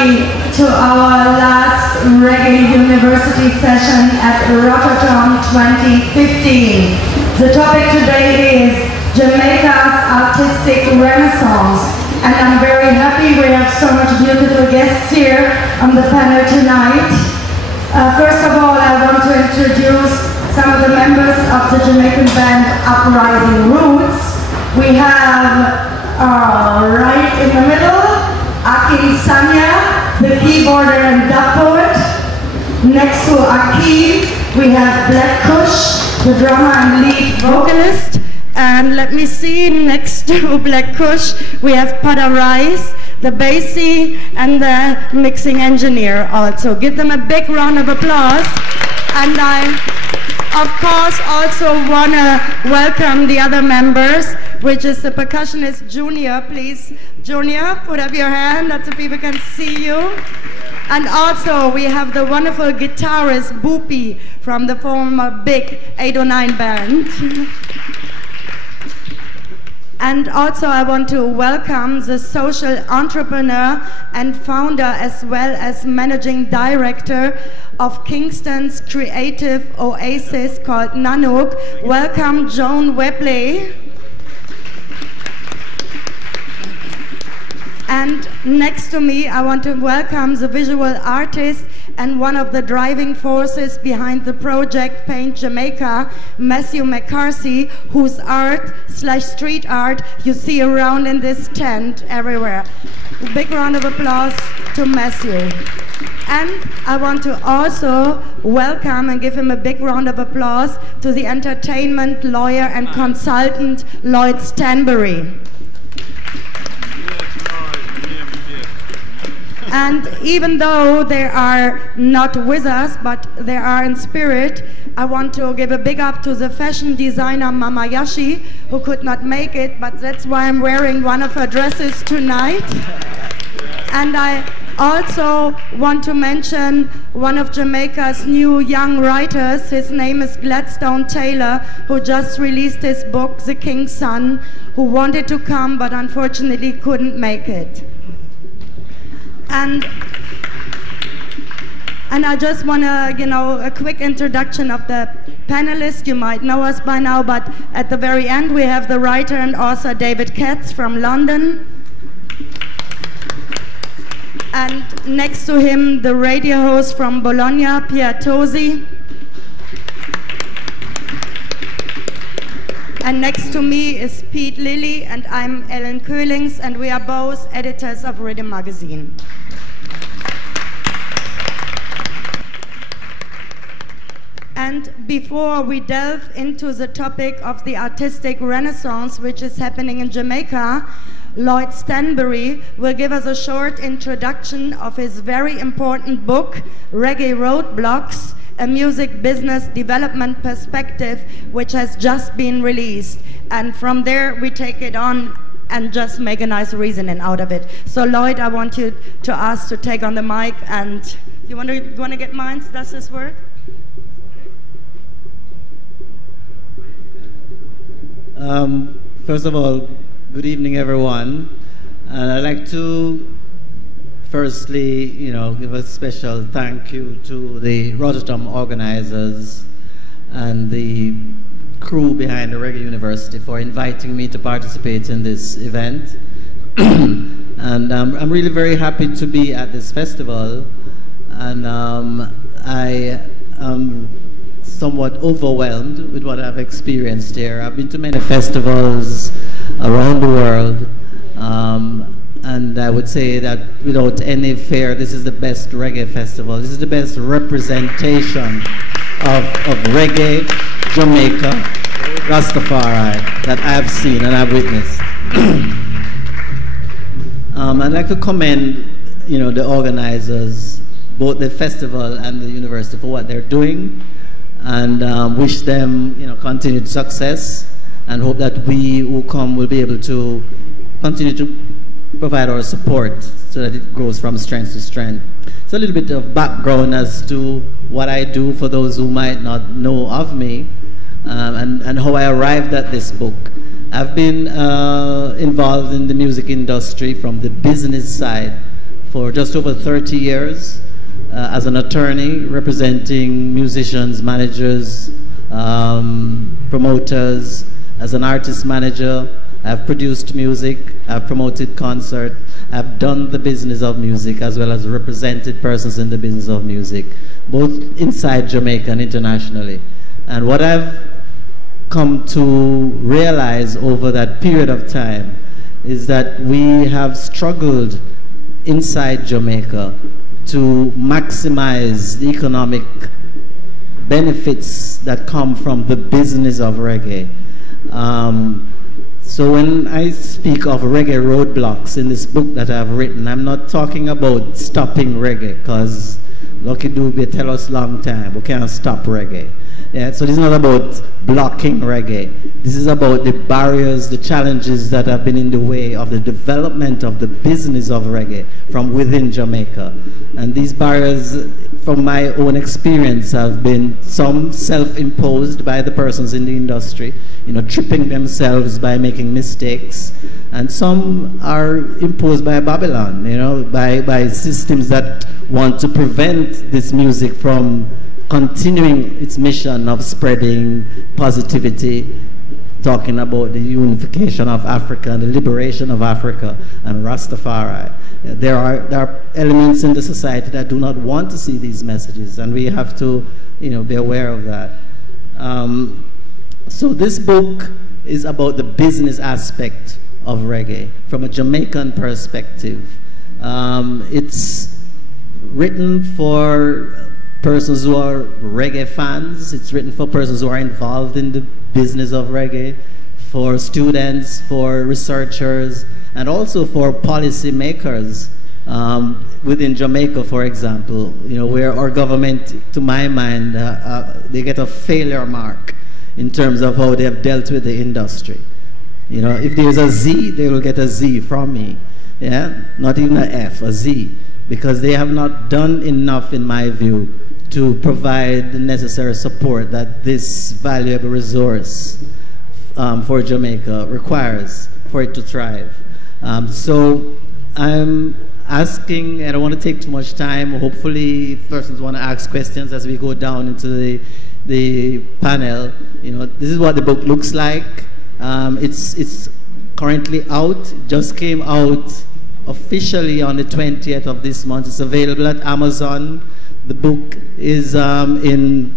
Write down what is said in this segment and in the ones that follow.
everybody to our last Reggae University session at Rototom 2015. The topic today is Jamaica's Artistic Renaissance, and I'm very happy we have so much beautiful guests here on the panel tonight. First of all, I want to introduce some of the members of the Jamaican band Uprising Roots. We have right in the middle, Akim Sanya, the keyboarder and dub poet. Next to Akim, we have Black Kush, the drummer and lead vocalist. And let me see, next to Black Kush, we have Pada Rice, the bassy and the mixing engineer also. Give them a big round of applause. And I, of course, also want to welcome the other members, which is the percussionist Junior. Please, Junior, put up your hand that the people can see you. And also we have the wonderful guitarist Boopy from the former big 809 band. And also I want to welcome the social entrepreneur and founder as well as managing director of Kingston's creative oasis called Nanook. Welcome, Joan Webley. And next to me, I want to welcome the visual artist and one of the driving forces behind the project Paint Jamaica, Matthew McCarthy, whose art / street art you see around in this tent everywhere. A big round of applause to Matthew. And I want to also welcome and give him a big round of applause to the entertainment lawyer and consultant Lloyd Stanbury. And even though they are not with us, but they are in spirit, I want to give a big up to the fashion designer Mamayashi, who could not make it, but that's why I'm wearing one of her dresses tonight. And I also want to mention one of Jamaica's new young writers. His name is Gladstone Taylor, who just released his book, The King's Son, who wanted to come, but unfortunately couldn't make it. And I just want to, a quick introduction of the panelists. You might know us by now, but at the very end we have the writer and author David Katz from London. And next to him, the radio host from Bologna, Pier Tosi. And next to me is Pete Lilly, and I'm Ellen Koehlings, and we are both editors of Riddim Magazine. And before we delve into the topic of the artistic renaissance which is happening in Jamaica, Lloyd Stanbury will give us a short introduction of his very important book, Reggae Roadblocks, a music business development perspective, which has just been released. And from there we take it on and just make a nice reasoning out of it. So Lloyd, I want you to ask to take on the mic, and you want to get mine? Does this work? First of all, good evening, everyone. And I'd like to firstly, give a special thank you to the Rototom organizers and the crew behind the Reggae University for inviting me to participate in this event. And I'm really very happy to be at this festival, and I am somewhat overwhelmed with what I've experienced here. I've been to many festivals around the world, and I would say that without any fear, this is the best reggae festival. This is the best representation of reggae, Jamaica, Rastafari that I've seen and I've witnessed. I'd like to commend, the organizers, both the festival and the university, for what they're doing, and wish them, continued success, and hope that we who come will be able to continue to provide our support so that it grows from strength to strength. So a little bit of background as to what I do for those who might not know of me, and how I arrived at this book. I've been involved in the music industry from the business side for just over 30 years as an attorney representing musicians, managers, promoters, as an artist manager. I've produced music, I've promoted concert, I've done the business of music as well as represented persons in the business of music, both inside Jamaica and internationally. And what I've come to realize over that period of time is that we have struggled inside Jamaica to maximize the economic benefits that come from the business of reggae. So when I speak of reggae roadblocks in this book that I've written, I'm not talking about stopping reggae, because Lucky Dube tell us long time, we can't stop reggae. Yeah, so this is not about blocking reggae. This is about the barriers, the challenges that have been in the way of the development of the business of reggae from within Jamaica. And these barriers, from my own experience, have been some self-imposed by the persons in the industry, you know, tripping themselves by making mistakes, and some are imposed by Babylon, you know, by systems that want to prevent this music from continuing its mission of spreading positivity, talking about the unification of Africa and the liberation of Africa and Rastafari. There are elements in the society that do not want to see these messages, and we have to, you know, be aware of that. So this book is about the business aspect of reggae from a Jamaican perspective. It's written for persons who are reggae fans. It's written for persons who are involved in the business of reggae, for students, for researchers, and also for policy makers within Jamaica, for example, you know, where our government, to my mind, they get a failure mark in terms of how they have dealt with the industry. You know, if there's a Z, they will get a Z from me. Yeah, not even an F, a Z, because they have not done enough, in my view, to provide the necessary support that this valuable resource for Jamaica requires for it to thrive. So I'm asking, I don't want to take too much time. Hopefully, if persons want to ask questions as we go down into the panel. You know, this is what the book looks like. It's currently out. It just came out officially on the 20th of this month. It's available at Amazon. The book is in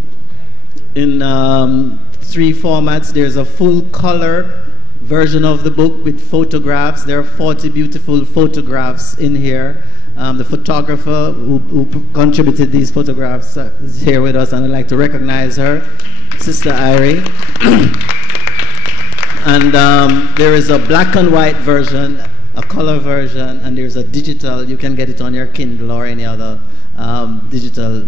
3 formats. There's a full color version of the book with photographs. There are 40 beautiful photographs in here. The photographer who contributed these photographs is here with us, and I'd like to recognize her, Sister Irie. And there is a black and white version, a color version, and there's a digital. You can get it on your Kindle or any other digital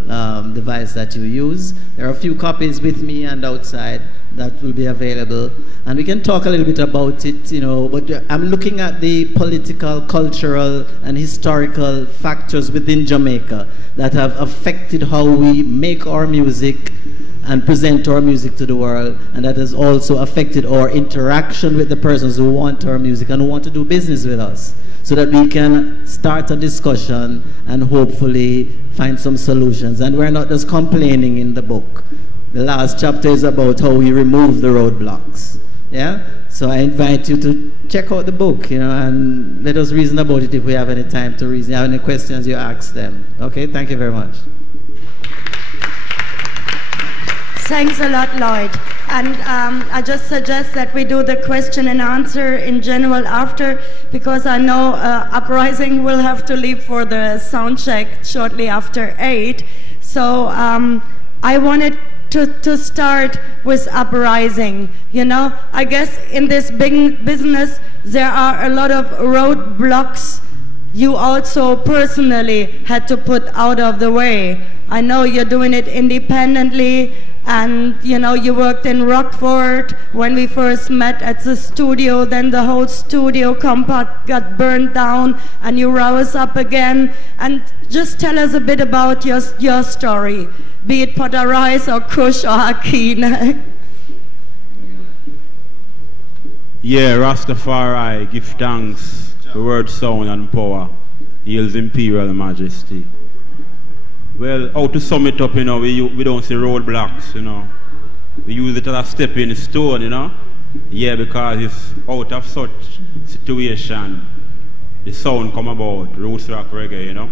device that you use. There are a few copies with me and outside that will be available, and we can talk a little bit about it, you know, but I'm looking at the political, cultural, and historical factors within Jamaica that have affected how we make our music and present our music to the world, and that has also affected our interaction with the persons who want our music and who want to do business with us, so that we can start a discussion and hopefully find some solutions. And we're not just complaining in the book. The last chapter is about how we remove the roadblocks. Yeah? So I invite you to check out the book, you know, and let us reason about it if we have any time to reason. If you have any questions, you ask them. Okay? Thank you very much. Thanks a lot, Lloyd. And I just suggest that we do the question and answer in general after, because I know Uprising will have to leave for the sound check shortly after 8. So I wanted to start with Uprising. You know, I guess in this big business there are a lot of roadblocks you also personally had to put out of the way. I know you're doing it independently, and you know, you worked in Rockford when we first met at the studio, then the whole studio compound got burned down and you rose up again. And just tell us a bit about your story, be it Potter Rice or Kush or Hakeem. Yeah, Rastafari, give thanks, the word, sound and power. Hails Imperial Majesty. Well, how to sum it up, you know, we don't say roadblocks, you know. We use it as a stepping stone, you know. Yeah, because it's out of such situation, the sound come about, roots rock reggae, you know.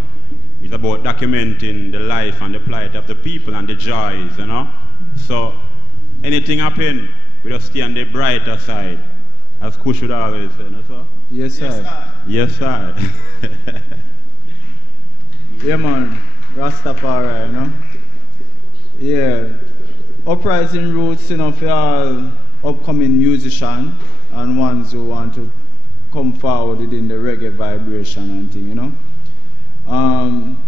It's about documenting the life and the plight of the people and the joys, you know. So, anything happen, we just stay on the brighter side, as Kush would always say, you know, sir? Yes, sir. Yes, sir. Yeah, man. Rastafari, you know. Yeah. Uprising roots, you know, for all upcoming musicians and ones who want to come forward within the reggae vibration and thing, you know.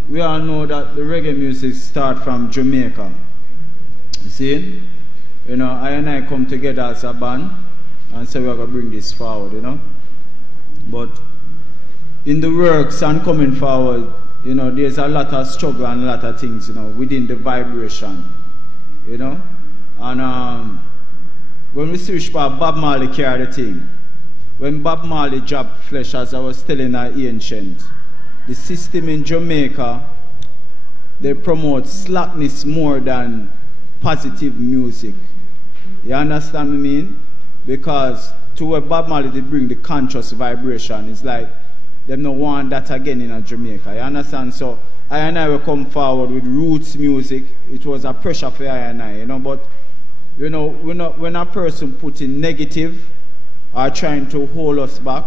We all know that the reggae music start from Jamaica. You see? You know, I and I come together as a band and say we're going to bring this forward, you know. But in the works and coming forward, you know, there's a lot of struggle and a lot of things, you know, within the vibration, you know. And when we search for Bob Marley carry the thing, when Bob Marley dropped Flesh, as I was telling our ancient, the system in Jamaica, they promote slackness more than positive music. You understand what I mean? Because to where Bob Marley did bring the conscious vibration, it's like them no want that again in Jamaica. You understand? So I and I will come forward with roots music. It was a pressure for I and I, you know, but you know, when a person put in negative or trying to hold us back,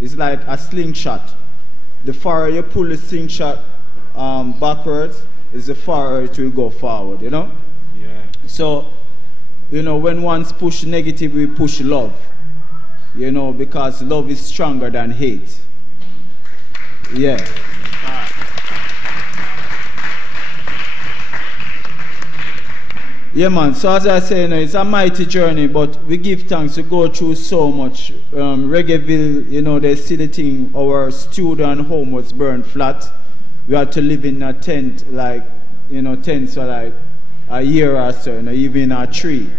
it's like a slingshot. The farther you pull the slingshot backwards, is the farther it will go forward, you know? Yeah. So, you know, when one's push negative, we push love. You know, because love is stronger than hate. Yeah. Yeah, man. So as I say, you know, it's a mighty journey, but we give thanks to go through so much. Reggaeville, you know, they see the thing, our studio and home was burned flat. We had to live in a tent, like, you know, tents for like a year or so, you know, even a tree.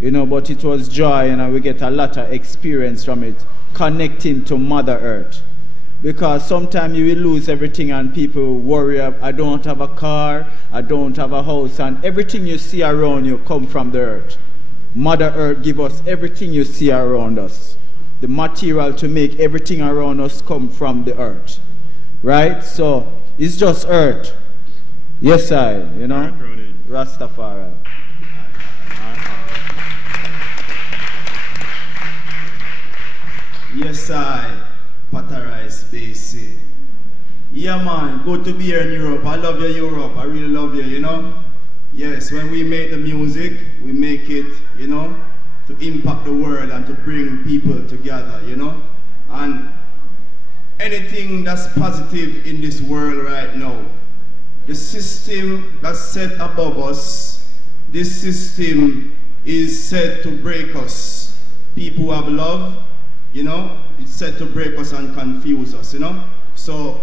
You know, but it was joy, and we get a lot of experience from it, connecting to Mother Earth. Because sometimes you will lose everything and people worry, I don't have a car, I don't have a house, and everything you see around you come from the earth. Mother Earth gives us everything you see around us. The material to make everything around us come from the earth. Right? So, it's just earth. Yes, you know? Rastafari. Yes, Paradise Basie. Yeah, man, good to be here in Europe. I love you, Europe. I really love you, you know? Yes, when we make the music, we make it, you know, to impact the world and to bring people together, you know? And anything that's positive in this world right now, the system that's set above us, this system is set to break us. People who have love, you know, it's set to break us and confuse us, you know? So,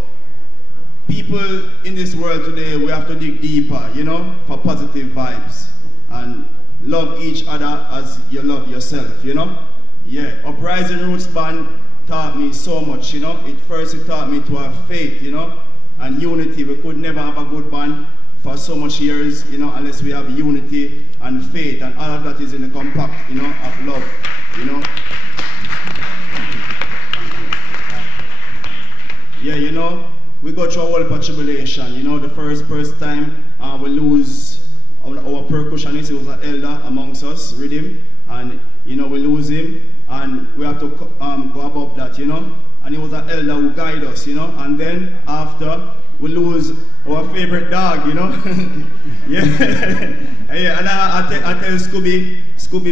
people in this world today, we have to dig deeper, you know, for positive vibes. And love each other as you love yourself, you know? Yeah, Uprising Roots Band taught me so much, you know? It taught me to have faith, you know? And unity. We could never have a good band for so much years, you know, unless we have unity and faith. And all of that is in the compact, you know, of love, you know? Yeah, you know, we go through a whole tribulation. You know, the first time we lose our percussionist. He was an elder amongst us, Riddim, and you know we lose him, and we have to go above that, you know. And he was an elder who guided us, you know. And then after we lose our favorite dog, you know. Yeah, yeah. And I tell Scooby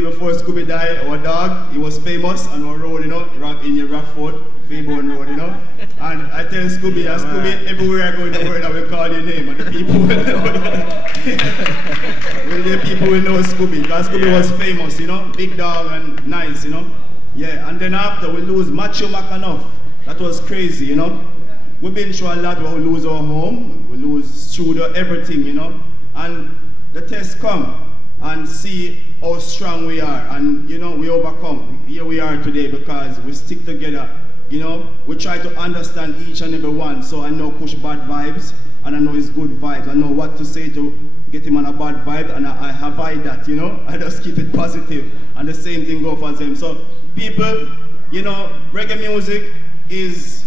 before Scooby died, our dog, he was famous on our road, you know, in your Rockford, Fairborn Road, you know. And I tell Scooby, everywhere I go in the world, I will call your name, and the people will know. The people will know Scooby, because Scooby was famous, you know, big dog and nice, you know. Yeah, and then after we lose Macho Mackanoff. That was crazy, you know. We've been through a lot. We lose our home, we lose studio, everything, you know. And the tests come and see how strong we are, and you know we overcome. Here we are today because we stick together You know, we try to understand each and every one. So I know push bad vibes, and I know it's good vibes. I know what to say to get him on a bad vibe, and I avoid that, you know. I just keep it positive, and the same thing goes for them. So people, you know, reggae music is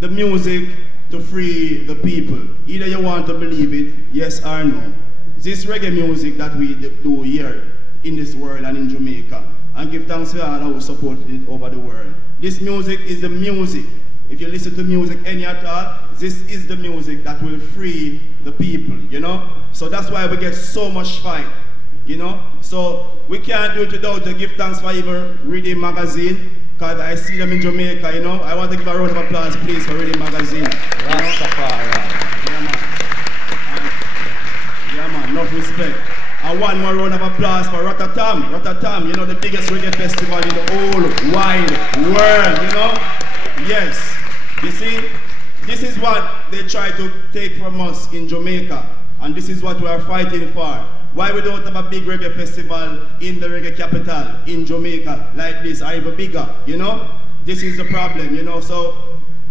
the music to free the people. Either you want to believe it, yes or no. This reggae music that we do here in this world and in Jamaica, and give thanks to all who support it over the world. This music is the music. If you listen to music any at all, this is the music that will free the people, you know? So that's why we get so much fight, you know? So we can't do it without to give thanks for even Riddim Magazine, because I see them in Jamaica, you know? I want to give a round of applause, please, for Riddim Magazine. Yeah, man, enough respect. And one more round of applause for Rototom. Rototom, you know, the biggest reggae festival in the whole wide world, you know? Yes. You see, this is what they try to take from us in Jamaica. And this is what we are fighting for. Why we don't have a big reggae festival in the reggae capital in Jamaica like this, or even bigger, you know? This is the problem, you know? So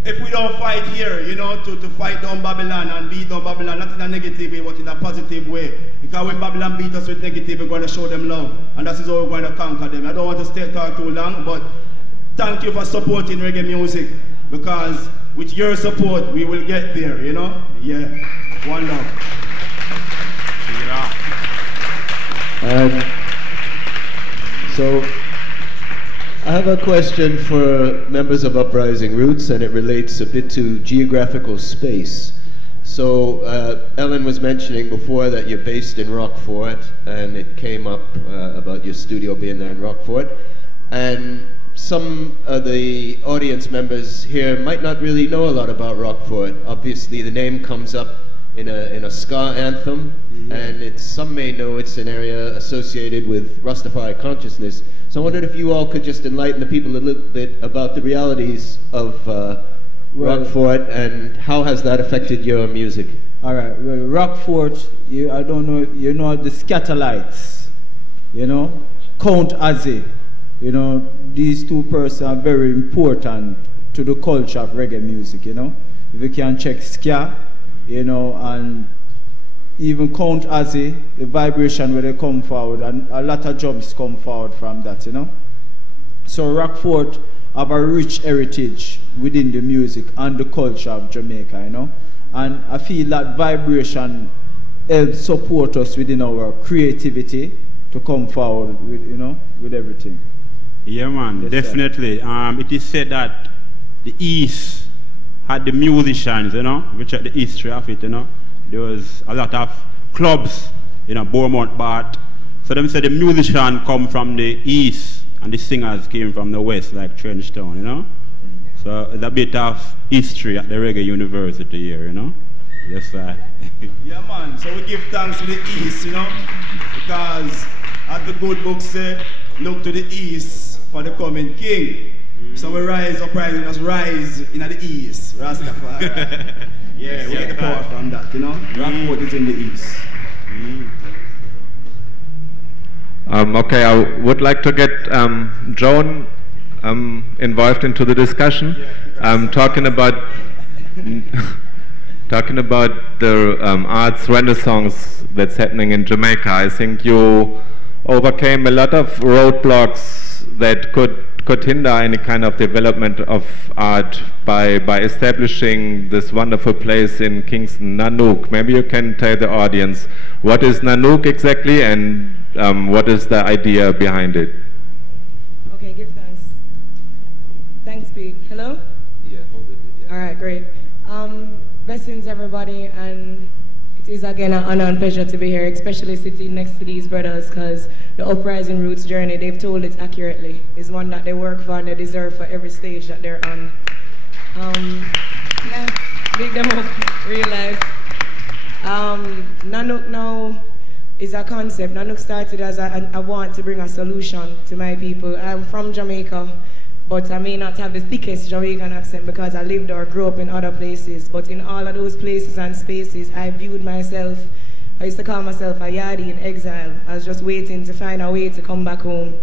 if we don't fight here, you know, to fight down Babylon and beat down Babylon, not in a negative way, but in a positive way. Because when Babylon beat us with negative, we're going to show them love. And that is how we're going to conquer them. I don't want to stay talk too long, but thank you for supporting reggae music. Because with your support, we will get there, you know? Yeah. One love. So I have a question for members of Uprising Roots, and it relates a bit to geographical space. So Ellen was mentioning before that you're based in Rockfort, and it came up about your studio being there in Rockfort. And some of the audience members here might not really know a lot about Rockfort. Obviously the name comes up in a ska anthem, and some may know it's an area associated with Rastafari consciousness. So I wondered if you all could just enlighten the people a little bit about the realities of Rockfort and how has that affected your music? All right, well, Rockfort, I don't know, you know the Scatterlights, you know, Count Azzy, you know, these two persons are very important to the culture of reggae music, you know. If you can check ska, you know, and even Count Azzy, the vibration where they come forward, and a lot of jobs come forward from that, you know. So Rockfort have a rich heritage within the music and the culture of Jamaica, you know. And I feel that vibration helps support us within our creativity to come forward with, you know, with everything. Yeah, man, definitely. It is said that the East had the musicians, you know, which are the history of it, you know. There was a lot of clubs, you know, Beaumont, Bath. So them said the musicians come from the East and the singers came from the West, like Trenchtown, you know. So it's a bit of history at the Reggae University here, you know. Yes, sir. Yeah, man. So we give thanks to the East, you know, because as the good book say, look to the East for the coming King. So we rise, Uprising, us rise in the East, Rastafari. Yeah, we get the power from that, you know. Rockfort is in the East. Okay, I would like to get Joan involved into the discussion. Talking about the arts renaissance that's happening in Jamaica. I think you overcame a lot of roadblocks that could hinder any kind of development of art by establishing this wonderful place in Kingston, Nanook. Maybe you can tell the audience what is Nanook exactly and what is the idea behind it. Okay, give thanks. Thanks, Pete. Hello? Yeah, hold it. Yeah. All right, great. Blessings, everybody, and it is again an honor and pleasure to be here, especially sitting next to these brothers, because the Uprising Roots journey, they've told it accurately. It's one that they work for and they deserve for every stage that they're on. Yeah, big them up, real life. Nanook now is a concept. Nanook started as I want to bring a solution to my people. I'm from Jamaica, but I may not have the thickest Jamaican accent because I lived or grew up in other places. But in all of those places and spaces, I viewed myself, I used to call myself a yardie in exile. I was just waiting to find a way to come back home.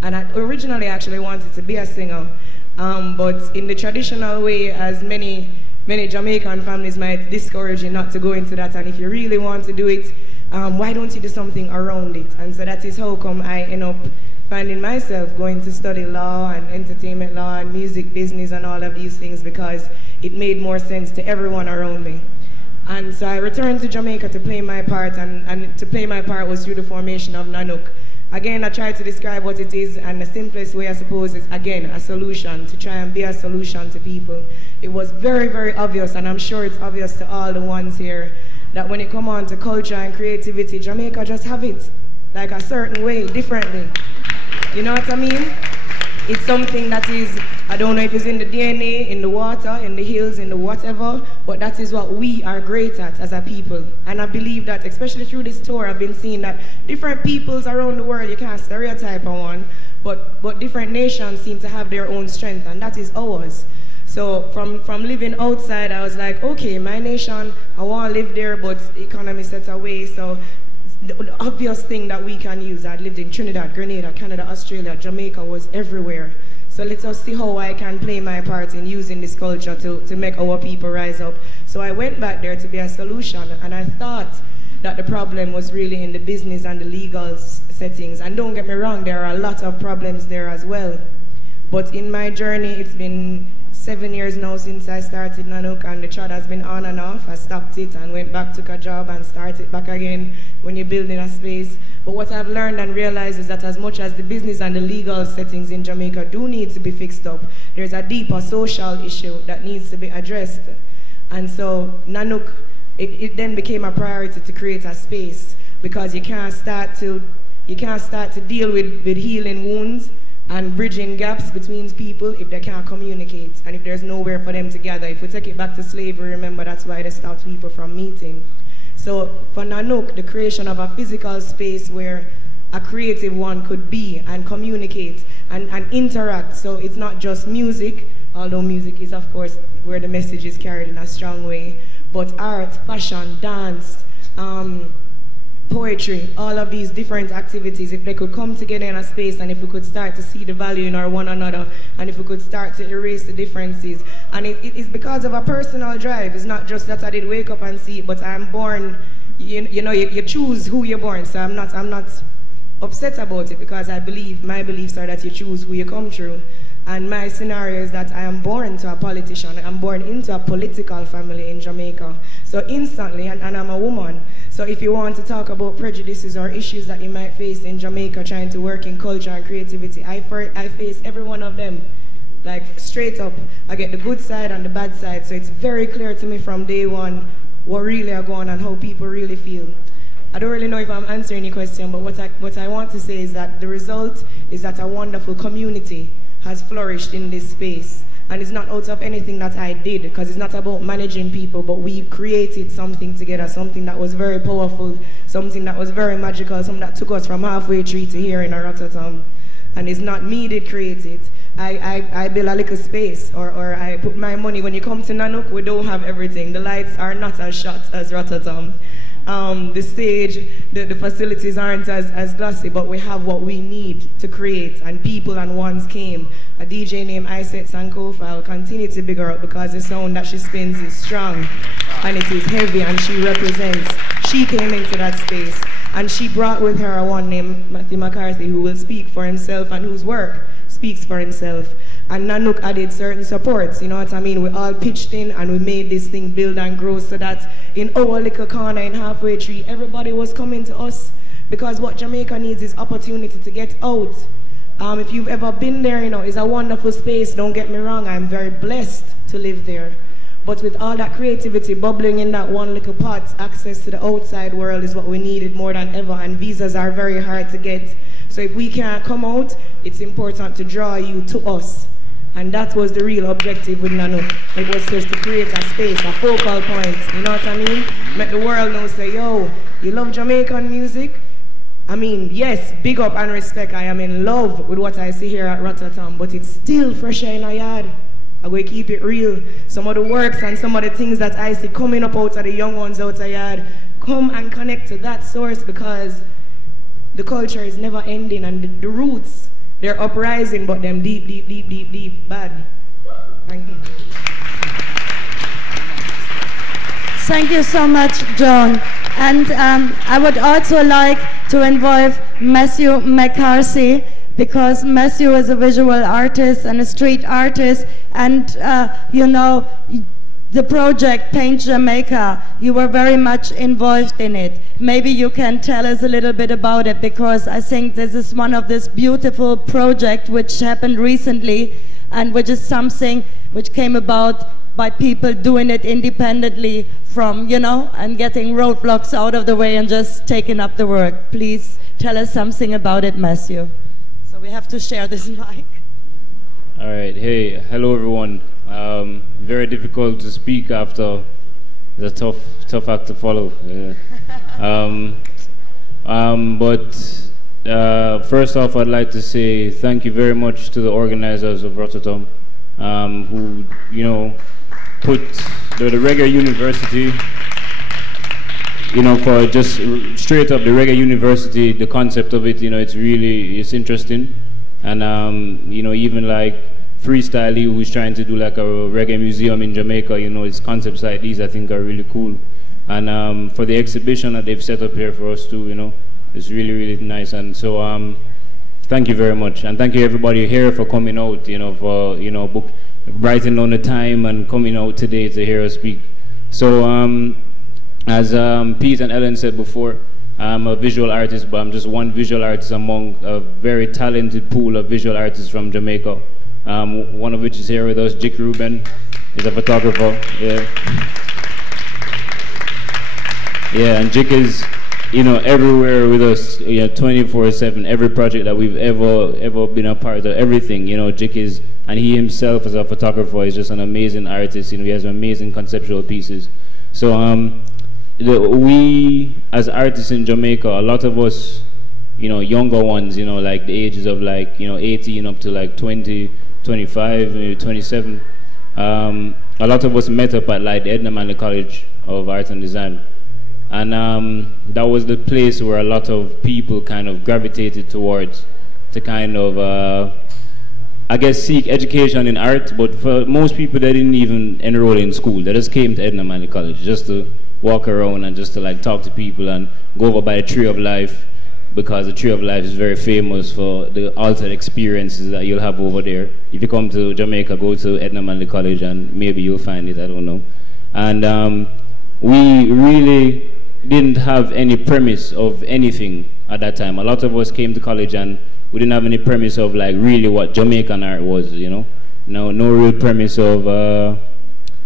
And I originally actually wanted to be a singer, But in the traditional way, as many Jamaican families might discourage you not to go into that, and if you really want to do it, why don't you do something around it? And so that is how come I end up finding myself going to study law and entertainment law and music business and all of these things, because it made more sense to everyone around me. And so I returned to Jamaica to play my part, and to play my part was through the formation of Nanook. Again, I tried to describe what it is, and the simplest way, I suppose, is, again, a solution, to try and be a solution to people. It was very, very obvious, and I'm sure it's obvious to all the ones here, that when it comes on to culture and creativity, Jamaica just have it, like a certain way, differently. You know what I mean? It's something that is, I don't know if it's in the DNA, in the water, in the hills, in the whatever, but that is what we are great at as a people. And I believe that, especially through this tour, I've been seeing that different peoples around the world, you can't stereotype on one, but different nations seem to have their own strength, and that is ours. So from living outside, I was like, okay, my nation, I want to live there, but the economy sets away, so the obvious thing that we can use, I lived in Trinidad, Grenada, Canada, Australia, Jamaica, was everywhere. So let us see how I can play my part in using this culture to make our people rise up. So I went back there to be a solution, and I thought that the problem was really in the business and the legal settings. And don't get me wrong, there are a lot of problems there as well. But in my journey, it's been 7 years now since I started Nanook, and the chat has been on and off. I stopped it and went back, took a job, and started back again when you're building a space. But what I've learned and realized is that as much as the business and the legal settings in Jamaica do need to be fixed up, there's a deeper social issue that needs to be addressed. And so Nanook, it then became a priority to create a space, because you can't start to deal with healing wounds and bridging gaps between people if they can't communicate, and if there's nowhere for them to gather. If we take it back to slavery, remember that's why they stopped people from meeting. So for Nanook, the creation of a physical space where a creative one could be and communicate and interact. So it's not just music, although music is of course where the message is carried in a strong way, but art, fashion, dance, poetry, all of these different activities, if they could come together in a space, and if we could start to see the value in our one another, and if we could start to erase the differences. And it is because of a personal drive. It's not just that I did wake up and see it, but I'm born, you know, you choose who you're born. So I'm not upset about it, because I believe, my beliefs are that you choose who you come through. And my scenario is that I am born to a politician. I'm born into a political family in Jamaica. So instantly, and I'm a woman. So if you want to talk about prejudices or issues that you might face in Jamaica trying to work in culture and creativity, I face every one of them, like straight up. I get the good side and the bad side. So it's very clear to me from day one what really are going on and how people really feel. I don't really know if I'm answering your question, but what I want to say is that the result is that a wonderful community has flourished in this space. And it's not out of anything that I did, because it's not about managing people, but we created something together, something that was very powerful, something that was very magical, something that took us from halfway tree to here in Rototom. And it's not me that created it. I build a little space, or I put my money. When you come to Nanook, we don't have everything. The lights are not as shot as Rototom. The stage, the facilities aren't as glossy, but we have what we need to create, and people and ones came. A DJ named Iset Sankofa, I'll continue to big her up, because the sound that she spins is strong, and it is heavy, and she represents. She came into that space, and she brought with her a one named McCarthy, who will speak for himself and whose work speaks for himself. And Nanook added certain supports, you know what I mean? We all pitched in, and we made this thing build and grow, so that in our little corner in halfway tree, everybody was coming to us, because what Jamaica needs is opportunity to get out. If you've ever been there, you know, it's a wonderful space, don't get me wrong, I'm very blessed to live there. But with all that creativity bubbling in that one little pot, access to the outside world is what we needed more than ever, and visas are very hard to get. So if we can't come out, it's important to draw you to us. And that was the real objective with Nanook. It was just to create a space, a focal point, you know what I mean? Make the world know, say, yo, you love Jamaican music? I mean, yes, big up and respect. I am in love with what I see here at Rototom, but it's still fresher in a yard. I'm going to keep it real. Some of the works and some of the things that I see coming up out of the young ones out of yard, come and connect to that source, because the culture is never ending, and the roots They're uprising, but them deep, deep, deep, deep, deep bad. Thank you. Thank you so much, Joan. And I would also like to involve Matthew McCarthy, because Matthew is a visual artist and a street artist, and you know, the project Paint Jamaica, you were very much involved in it. Maybe you can tell us a little bit about it, because I think this is one of this beautiful project which happened recently, and which is something which came about by people doing it independently from, you know, and getting roadblocks out of the way and just taking up the work. Please tell us something about it, Matthew. So we have to share this mic. All right, hey, hello everyone. Very difficult to speak after the tough act to follow. First off, I'd like to say thank you very much to the organizers of Rototom, who, you know, put the Reggae University, you know, for just straight up the Reggae University, the concept of it, you know, it's interesting. And, you know, even like Freestyle, who's trying to do like a reggae museum in Jamaica, you know, his concepts like these I think are really cool. And for the exhibition that they've set up here for us too, you know, it's really, really nice. And so thank you very much. And thank you everybody here for coming out, you know, for, you know, writing on the time and coming out today to hear us speak. So as Pete and Ellen said before, I'm a visual artist, but I'm just one visual artist among a very talented pool of visual artists from Jamaica. One of which is here with us, Jick Ruben. He's a photographer. Yeah. Yeah, and Jick is, you know, everywhere with us, you know, 24/7. Every project that we've ever been a part of, everything, you know, Jick is, and he himself as a photographer is just an amazing artist. You know, he has amazing conceptual pieces. So we as artists in Jamaica, a lot of us, you know, younger ones, you know, like the ages of like, you know, 18 up to like 20, 25, maybe 27. A lot of us met up at like the Edna Manley College of Art and Design. And that was the place where a lot of people kind of gravitated towards to kind of, I guess, seek education in art. But for most people, they didn't even enroll in school. They just came to Edna Manley College just to walk around and just to like talk to people and go over by the Tree of Life, because the Tree of Life is very famous for the altered experiences that you'll have over there. If you come to Jamaica, go to Edna Manley College and maybe you'll find it, I don't know. And we really didn't have any premise of anything at that time. A lot of us came to college and we didn't have any premise of like really what Jamaican art was, you know. No real premise of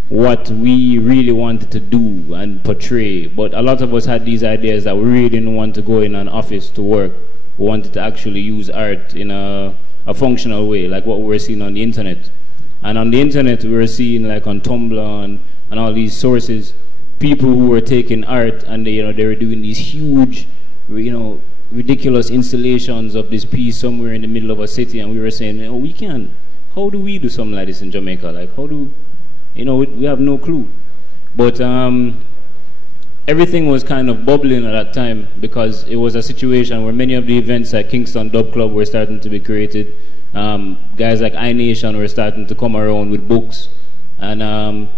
what we really wanted to do and portray. But a lot of us had these ideas that we really didn't want to go in an office to work. We wanted to actually use art in a functional way, like what we were seeing on the internet. And on the internet, we were seeing like on Tumblr and all these sources, people who were taking art and they, you know, they were doing these huge, you know, ridiculous installations of this piece somewhere in the middle of a city, and we were saying, oh, we can. How do we do something like this in Jamaica? Like, how do, you know, we have no clue. But everything was kind of bubbling at that time, because it was a situation where many of the events at Kingston Dub Club were starting to be created. Guys like iNation were starting to come around with books. And,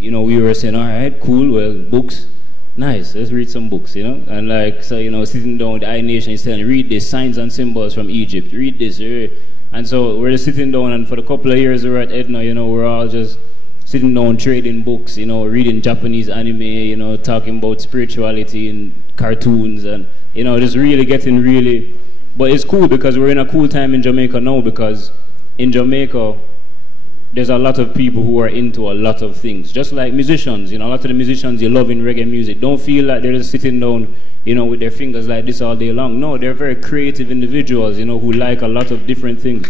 you know, we were saying, all right, cool, well, books, nice, let's read some books, you know? And like, so, you know, sitting down with iNation is telling, read this, signs and symbols from Egypt, read this. And so we're just sitting down, and for the couple of years we were at Edna, you know, we're all just sitting down trading books, you know, reading Japanese anime, you know, talking about spirituality and cartoons, and, you know, just really getting really, but it's cool because we're in a cool time in Jamaica now, because in Jamaica, there's a lot of people who are into a lot of things, just like musicians, you know, a lot of the musicians you love in reggae music don't feel like they're just sitting down, you know, with their fingers like this all day long. No, they're very creative individuals, you know, who like a lot of different things.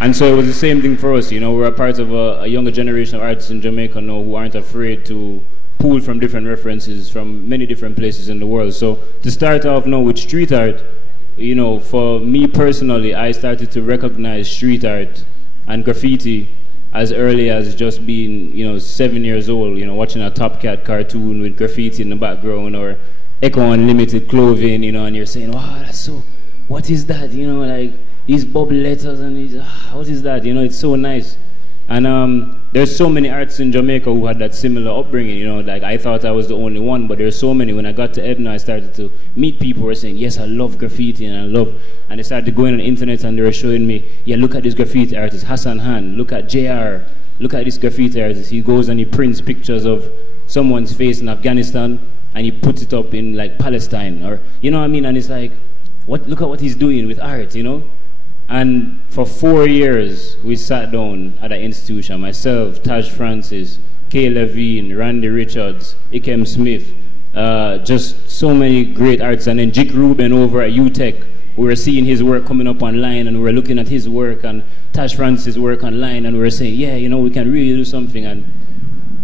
And so it was the same thing for us, you know, we're a part of a younger generation of artists in Jamaica now who aren't afraid to pull from different references from many different places in the world. So to start off now with street art, you know, for me personally, I started to recognize street art and graffiti as early as just being, you know, 7 years old, you know, watching a Top Cat cartoon with graffiti in the background, or, Echo Unlimited clothing, you know, and you're saying, wow, that's so, what is that? You know, like these bubble letters and these, what is that? You know, it's so nice. And there's so many artists in Jamaica who had that similar upbringing, you know, like I thought I was the only one, but there's so many. When I got to Edna, I started to meet people who were saying, yes, I love graffiti and they started going on the internet and they were showing me, yeah, look at this graffiti artist, Hassan Han, look at JR, look at this graffiti artist. He goes and he prints pictures of someone's face in Afghanistan and he puts it up in like Palestine, or, you know what I mean? And it's like, look at what he's doing with art, you know? And for 4 years, we sat down at an institution, myself, Taj Francis, Kay Levine, Randy Richards, Ikem Smith, just so many great artists. And then Jick Rubin over at UTech, we were seeing his work coming up online and we were looking at his work and Taj Francis' work online and we were saying, yeah, you know, we can really do something. And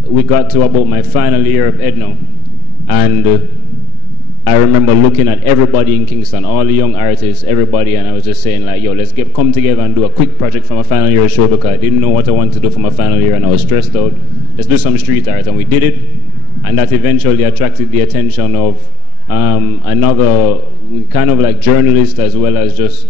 we got to about my final year of Edna. And I remember looking at everybody in Kingston, all the young artists, everybody, and I was just saying like, yo, let's come together and do a quick project for my final year show because I didn't know what I wanted to do for my final year and I was stressed out. Let's do some street art, and we did it, and that eventually attracted the attention of another kind of like journalist as well as just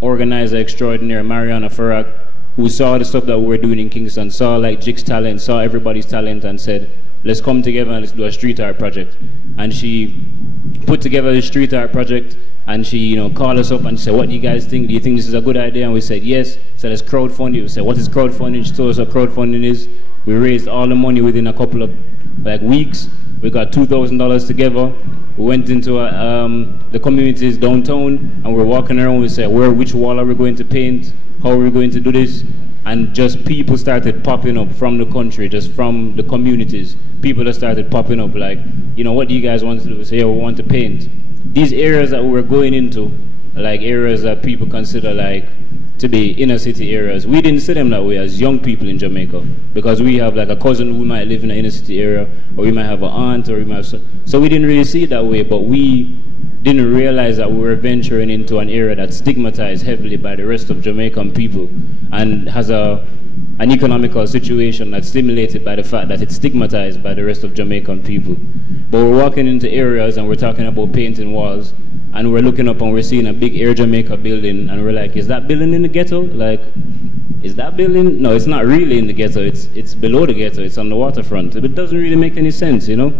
organizer extraordinaire, Mariana Farrak, who saw the stuff that we were doing in Kingston, saw like Jick's talent, saw everybody's talent and said, let's come together and let's do a street art project. And she put together the street art project and she, you know, called us up and said, what do you guys think? Do you think this is a good idea? And we said, yes. So let's crowdfund it. We said, what is crowdfunding? She told us what crowdfunding is. We raised all the money within a couple of like weeks. We got $2,000 together. We went into the communities downtown and we're walking around. We said, which wall are we going to paint? How are we going to do this? And just people started popping up from the country, just from the communities. People that started popping up like, you know, what do you guys want to do? We say, yeah, we want to paint. These areas that we were going into, like areas that people consider like to be inner city areas, we didn't see them that way as young people in Jamaica because we have like a cousin who might live in an inner city area, or we might have an aunt, or we might have, so we didn't really see it that way, but we didn't realize that we were venturing into an area that's stigmatized heavily by the rest of Jamaican people and has an economical situation that's stimulated by the fact that it's stigmatized by the rest of Jamaican people. But we're walking into areas and we're talking about painting walls and we're looking up and we're seeing a big Air Jamaica building and we're like, is that building in the ghetto? Like, is that building? No, it's not really in the ghetto. It's below the ghetto. It's on the waterfront. It doesn't really make any sense, you know?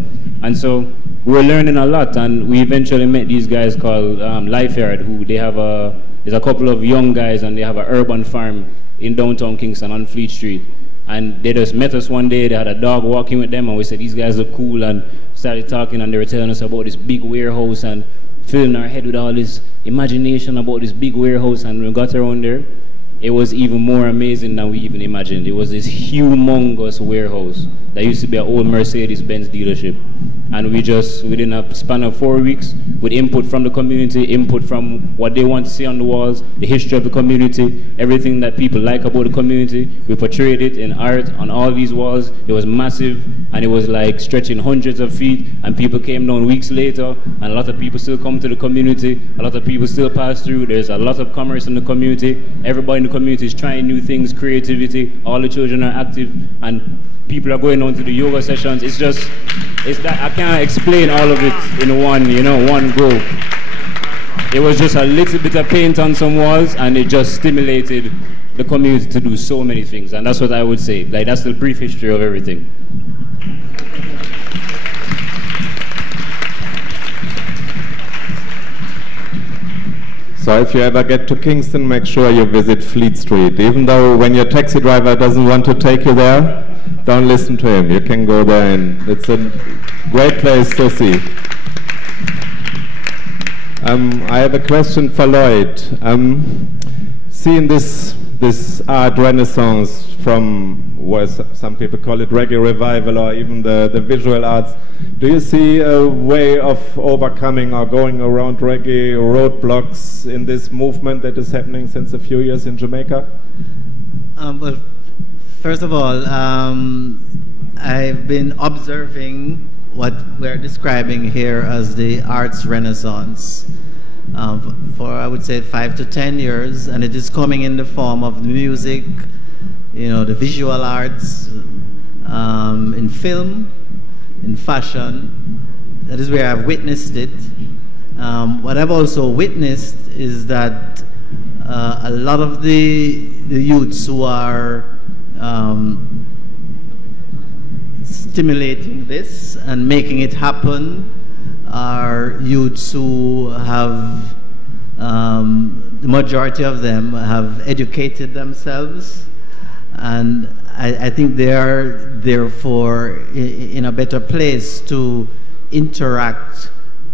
And so we're learning a lot, and we eventually met these guys called Lifeyard, who they have there's a couple of young guys and they have an urban farm in downtown Kingston on Fleet Street. And they just met us one day. They had a dog walking with them and we said, these guys are cool, and started talking and they were telling us about this big warehouse and filling our head with all this imagination about this big warehouse. And when we got around there, it was even more amazing than we even imagined. It was this humongous warehouse that used to be an old Mercedes-Benz dealership. And we just, within a span of 4 weeks, with input from the community, input from what they want to see on the walls, the history of the community, everything that people like about the community, we portrayed it in art on all these walls. It was massive, and it was like stretching hundreds of feet, and people came down weeks later, and a lot of people still come to the community, a lot of people still pass through. There's a lot of commerce in the community. Everybody in the community is trying new things, creativity, all the children are active, and people are going on to the yoga sessions. It's just, it's that I can't explain all of it in one go. It was just a little bit of paint on some walls and it just stimulated the community to do so many things, and that's what I would say. Like, that's the brief history of everything. So if you ever get to Kingston, make sure you visit Fleet Street. Even though when your taxi driver doesn't want to take you there, don't listen to him. You can go there, and it's a great place to see. I have a question for Lloyd. Seeing this art renaissance from what some people call it reggae revival, or even the visual arts, do you see a way of overcoming or going around reggae roadblocks in this movement that is happening since a few years in Jamaica? Well, first of all, I've been observing what we're describing here as the arts renaissance for, I would say, 5 to 10 years, and it is coming in the form of music, the visual arts, in film, in fashion, that is where I've witnessed it. What I've also witnessed is that a lot of the youths who are stimulating this and making it happen are youths who have, the majority of them have educated themselves, and I think they are therefore in a better place to interact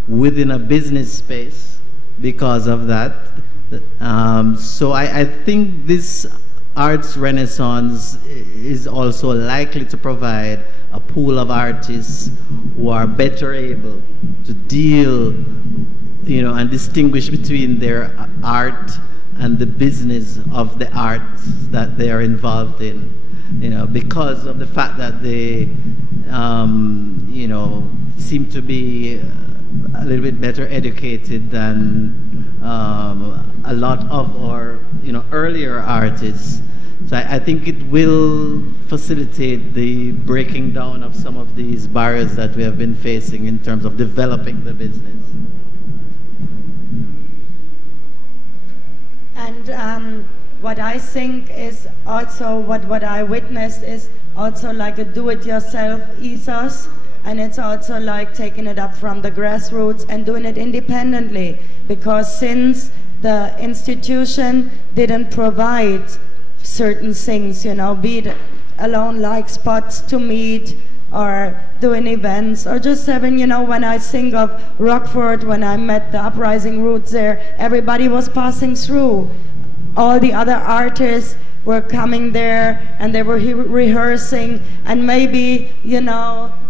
within a business space because of that. So I think this arts renaissance is also likely to provide a pool of artists who are better able to deal, and distinguish between their art and the business of the art that they are involved in, because of the fact that they, seem to be a little bit better educated than a lot of our, earlier artists. So I think it will facilitate the breaking down of some of these barriers that we have been facing in terms of developing the business. And what I think is also what I witnessed is also like a do-it-yourself ethos, and it's also like taking it up from the grassroots and doing it independently, because since the institution didn't provide certain things, be it alone like spots to meet or doing events, or just having, when I think of Rockford, when I met the Uprising roots there, everybody was passing through. All the other artists were coming there and they were rehearsing, and maybe,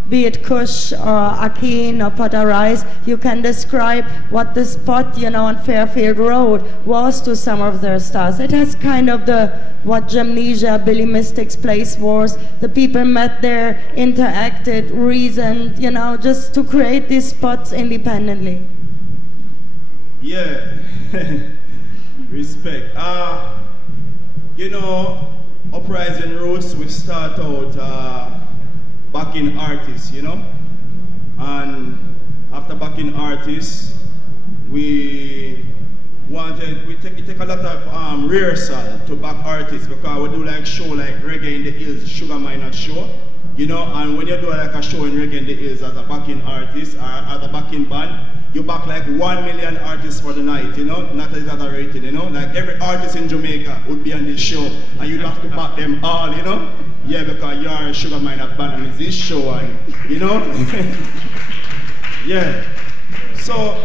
be it Kush or Akin or Potter Rice, you can describe what the spot, on Fairfield Road was to some of their stars. It has kind of what Jamnesia, Billy Mystic's place was. The people met there, interacted, reasoned, just to create these spots independently. Yeah, respect. Uprising Roots, we start out backing artists, and after backing artists, we take a lot of rehearsal to back artists, because we do like show like Reggae in the Hills, Sugar Miner show, and when you do like a show in Reggae in the Hills as a backing artist or as a backing band, you back like 1 million artists for the night, not exaggerating, like every artist in Jamaica would be on this show, and you'd have to back them all, yeah, because you're a Sugar Miner band and it's this show, and, yeah. So,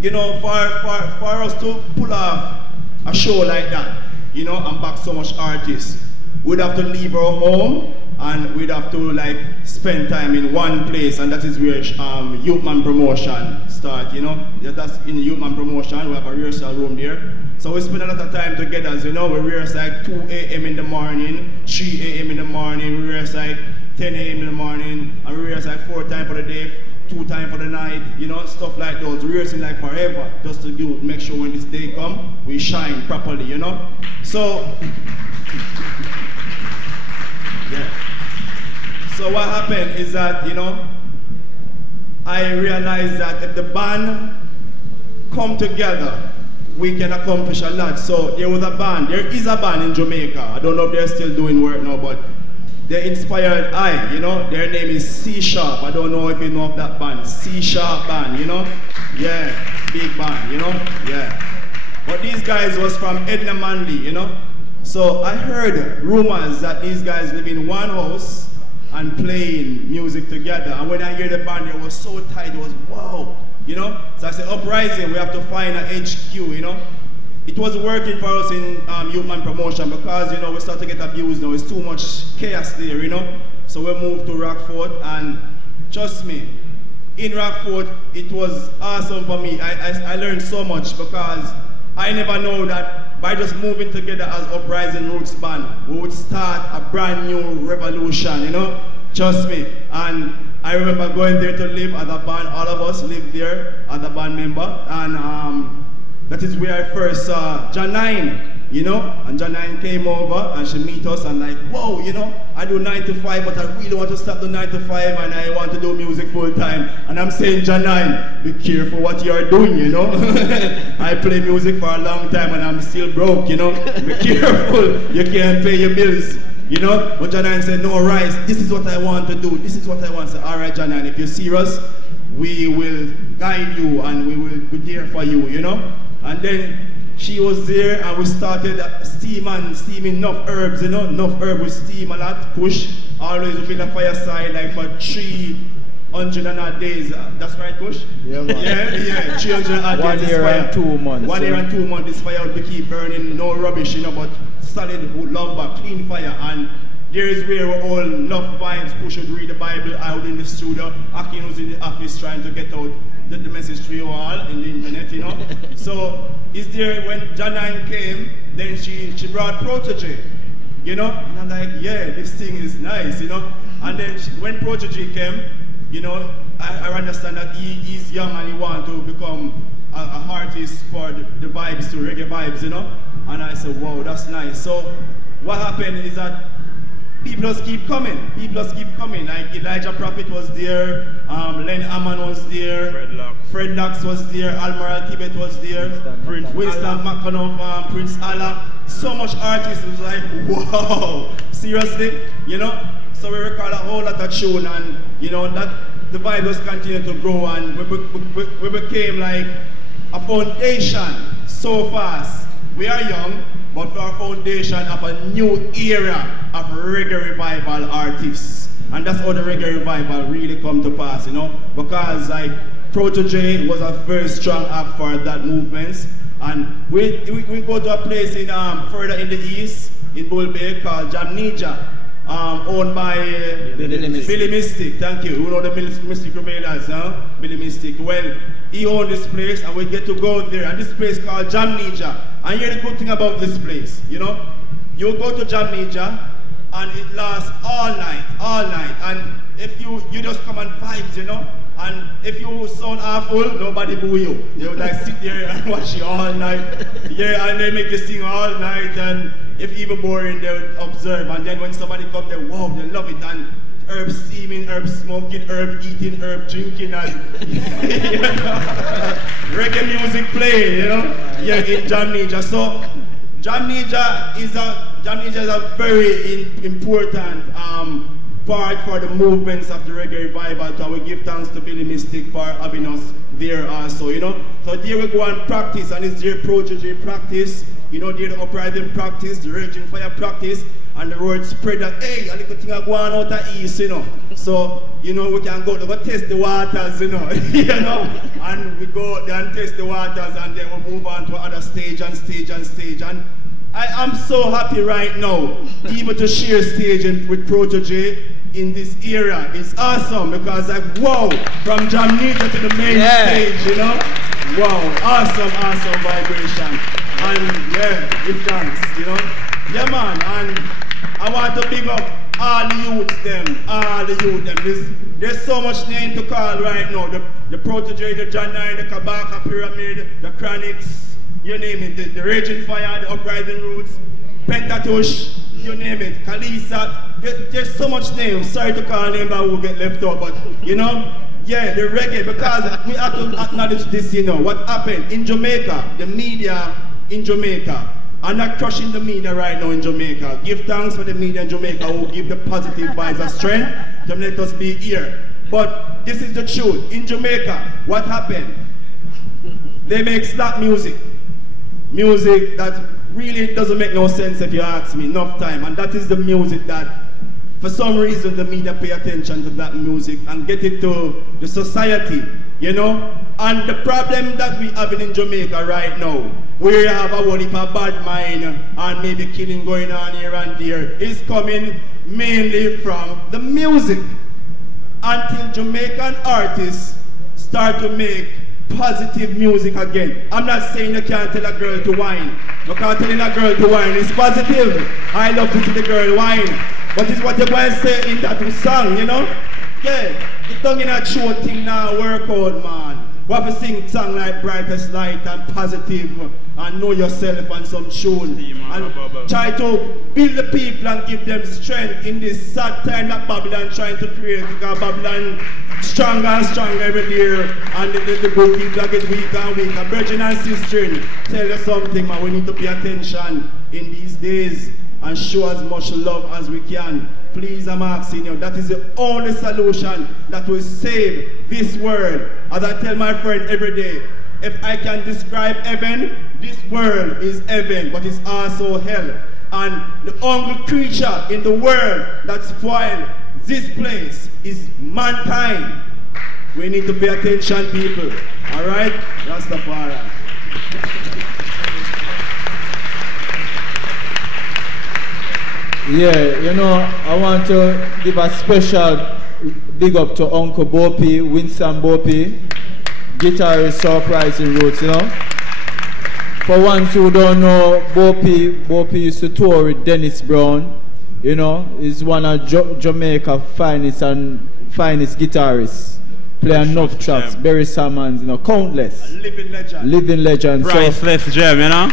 for us to pull off a show like that, and back so much artists, we'd have to leave our home, and we'd have to like spend time in one place, and that is where Youthman Promotion start, that's in Youthman Promotion. We have a rehearsal room there. So we spend a lot of time together, we rehearse like 2 a.m. in the morning, 3 a.m. in the morning, we rehearse like 10 a.m. in the morning, and we rehearse like 4 times for the day, 2 times for the night, stuff like those, rehearsing like forever, just to make sure when this day come, we shine properly, So, yeah. So what happened is that, I realized that if the band come together, we can accomplish a lot. So there is a band in Jamaica. I don't know if they're still doing work now, but they inspired their name is C Sharp. I don't know if you know of that band, C Sharp band, Yeah, big band, yeah. But these guys was from Edna Manley, So I heard rumors that these guys live in one house and playing music together. And when I hear the band, it was so tight, it was wow, So I said, Uprising, we have to find an HQ, It was working for us in Youthman Promotion because, we start to get abused now. It's too much chaos there, So we moved to Rockford, and trust me, in Rockford, it was awesome for me. I learned so much because I never know that by just moving together as Uprising Roots Band, we would start a brand new revolution, Trust me. And I remember going there to live as a band. All of us lived there as a band member. And that is where I first saw Janine, And Janine came over and she met us and like, whoa, I do 9 to 5, but I really want to stop the 9 to 5 and I want to do music full time. And I'm saying, Janine, be careful what you are doing, you know. I play music for a long time and I'm still broke, you know. Be careful, you can't pay your bills, you know. But Janine said, no, Rice, this is what I want to do. This is what I want. So, all right, Janine, if you're serious, we will guide you and we will be there for you, you know. And then she was there and we started steaming enough herbs, you know, enough herb with steam a lot, push, always build a fireside like for 300 and odd days. That's right, Push? Yeah, man. Yeah, 300 and odd days. 1 year and 2 months. 1 year and 2 months, this fire would keep burning, no rubbish, you know, but solid lumber, clean fire. And there is where we all love vibes. Push would read the Bible out in the studio. Akin was in the office trying to get out the message to you all in the internet, you know. So, is there, when Janine came, then she brought Protege, you know. And I'm like, yeah, this thing is nice, you know. And then when Protege came, you know, I understand that he's young and he wants to become a artist for the vibes, to reggae vibes, you know. And I said, wow, that's nice. So, what happened is that people just keep coming. People just keep coming. Like Elijah Prophet was there, Len Aman was there, Fred Locks was there, Almaral Tibet was there, Winston McConnell, Prince Allah. So much artists. It was like, wow, seriously, you know. So we record a whole lot of tune, and you know that the vibe just continued to grow, and we became like a foundation so fast. We are young, but for our foundation of a new era of reggae revival artists. And that's how the reggae revival really come to pass, you know, because like Protege was a very strong act for that movement. And we go to a place in further in the east, in Bull Bay, called Jamnija, owned by Billy Mystic. Thank you. You know the Mystic Revealers, huh? Billy Mystic. Well, he owned this place, and we get to go there. And this place called Jamnija. And here's the good thing about this place, you know. You go to Jamnija, and it lasts all night. And if you just come and vibes, you know. And if you sound awful, nobody boo you. You like sit there and watch you all night. Yeah, and they make you sing all night. And if even boring, they'll observe. And then when somebody comes, they wow, they love it. And herb steaming, herb smoking, herb eating, herb drinking, and you know, reggae music playing, you know. Yeah, in Jamnija. So Jamnija is a very important part for the movements of the reggae revival. So we give thanks to Billy Mystic for having us there also, you know. So there we go and practice, and it's their Protege practice, you know, there the Uprising practice, the Raging Fire practice, and the word spread that, hey, a little thing are going out of east, you know. So, you know, we can go test the waters, you know, you know, and we go out there and test the waters, and then we move on to another stage and stage and stage. And I am so happy right now, even to share stage with Protege in this era. It's awesome because like, wow, from Jamnija to the main stage, you know? Wow, awesome vibration. And yeah, give thanks, you know? Yeah man, and I want to big up all the youths them, There's so much name to call right now. The Protege, the Janine, the Kabaka Pyramid, the Chronics, you name it, the Raging Fire, the Uprising Roots, Pentatush, you name it, Kalisa. There's so much names. Sorry to call names that will get left out, but you know, yeah, the reggae, because we have to acknowledge this, you know, what happened in Jamaica, the media in Jamaica. I'm not crushing the media right now in Jamaica. Give thanks for the media in Jamaica who give the positive vibes of strength to let us be here. But this is the truth. In Jamaica, what happened? They make slap music. Music that really doesn't make no sense if you ask me, enough time. And that is the music that, for some reason, the media pay attention to that music and get it to the society, you know? And the problem that we have in Jamaica right now, we have a whole heap of bad mind and maybe killing going on here and there, is coming mainly from the music. Until Jamaican artists start to make positive music again. I'm not saying you can't tell a girl to whine, because telling a girl to whine is positive. I love to see the girl whine, but it's what you're going to say in that song, you know? Yeah, the tongue in a true thing now work out, man. We have to sing song like Brightest Light and positive and know yourself and some tune. And try to build the people and give them strength in this sad time that Babylon trying to create. Because Babylon stronger and stronger every year, and the good people get weaker and weaker. Brethren and sisters, tell you something, man. We need to pay attention in these days and show as much love as we can. Please, I'm asking you, that is the only solution that will save this world. As I tell my friend every day, if I can describe heaven, this world is heaven, but it's also hell. And the only creature in the world that spoiled this place is mankind. We need to pay attention, people. All right? Rastafari. Yeah, you know, I want to give a special big up to Uncle Bopi, Winston Bopi, guitarist Uprising Roots, you know. For ones who don't know, Bopi used to tour with Dennis Brown, you know. He's one of Jamaica's finest guitarists. Play enough tracks, Barry Salmons, you know, countless. A living legend. Living legend. Priceless gem, you know.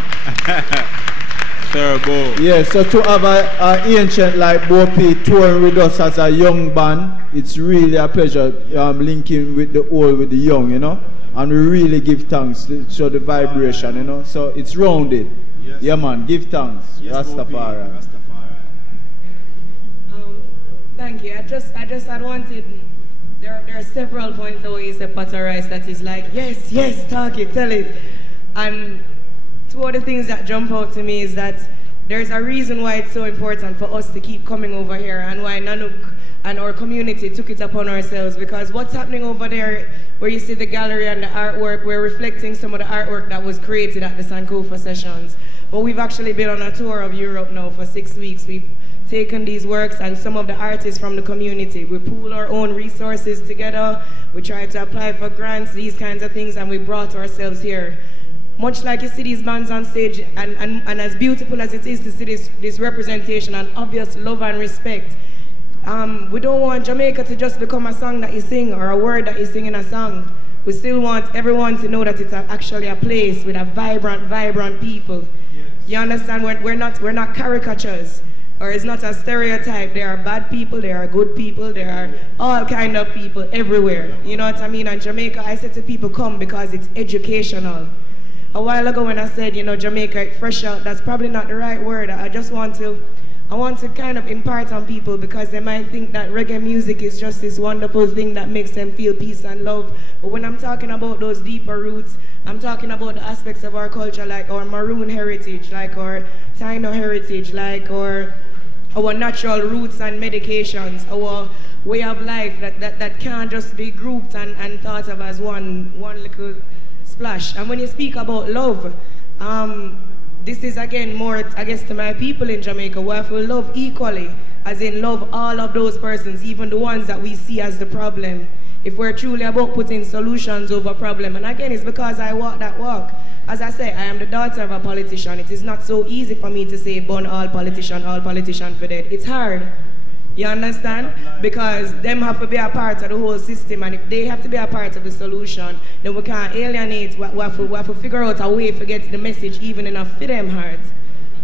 Terrible. Yeah, so to have an ancient like Bopi touring with us as a young band, it's really a pleasure linking with the old with the young, you know. And we really give thanks to show the vibration, you know. So it's rounded. Yes. Yeah, man, give thanks. Yes, Rastafari. Thank you. I just had wanted. There are several points where you say Potterize that is like, yes, yes, talk it, tell it. And two of the things that jump out to me is that there's a reason why it's so important for us to keep coming over here and why Nanook and our community took it upon ourselves, because what's happening over there where you see the gallery and the artwork, we're reflecting some of the artwork that was created at the Sankofa sessions. But we've actually been on a tour of Europe now for 6 weeks. We've taken these works and some of the artists from the community. We pool our own resources together. We try to apply for grants, these kinds of things, and we brought ourselves here. Much like you see these bands on stage, and as beautiful as it is to see this representation and obvious love and respect, we don't want Jamaica to just become a song that you sing or a word that you sing in a song. We still want everyone to know that it's actually a place with a vibrant people. Yes. You understand? We're not caricatures, or it's not a stereotype. There are bad people, there are good people, there are all kind of people everywhere. You know what I mean? And Jamaica, I said to people, come because it's educational. A while ago when I said, you know, Jamaica fresh out, that's probably not the right word. I want to kind of impart on people, because they might think that reggae music is just this wonderful thing that makes them feel peace and love. But when I'm talking about those deeper roots, I'm talking about the aspects of our culture, like our maroon heritage, like our Taino heritage, like our natural roots and medications, our way of life that can't just be grouped and thought of as one little splash. And when you speak about love, this is again more, I guess, to my people in Jamaica, where we love equally, as in love all of those persons, even the ones that we see as the problem. If we're truly about putting solutions over problem, and again, it's because I walk that walk. As I say, I am the daughter of a politician. It is not so easy for me to say, burn all politician for dead. It's hard. You understand? Because them have to be a part of the whole system, and if they have to be a part of the solution, then we can't alienate. We have to figure out a way to get the message even enough for them heart.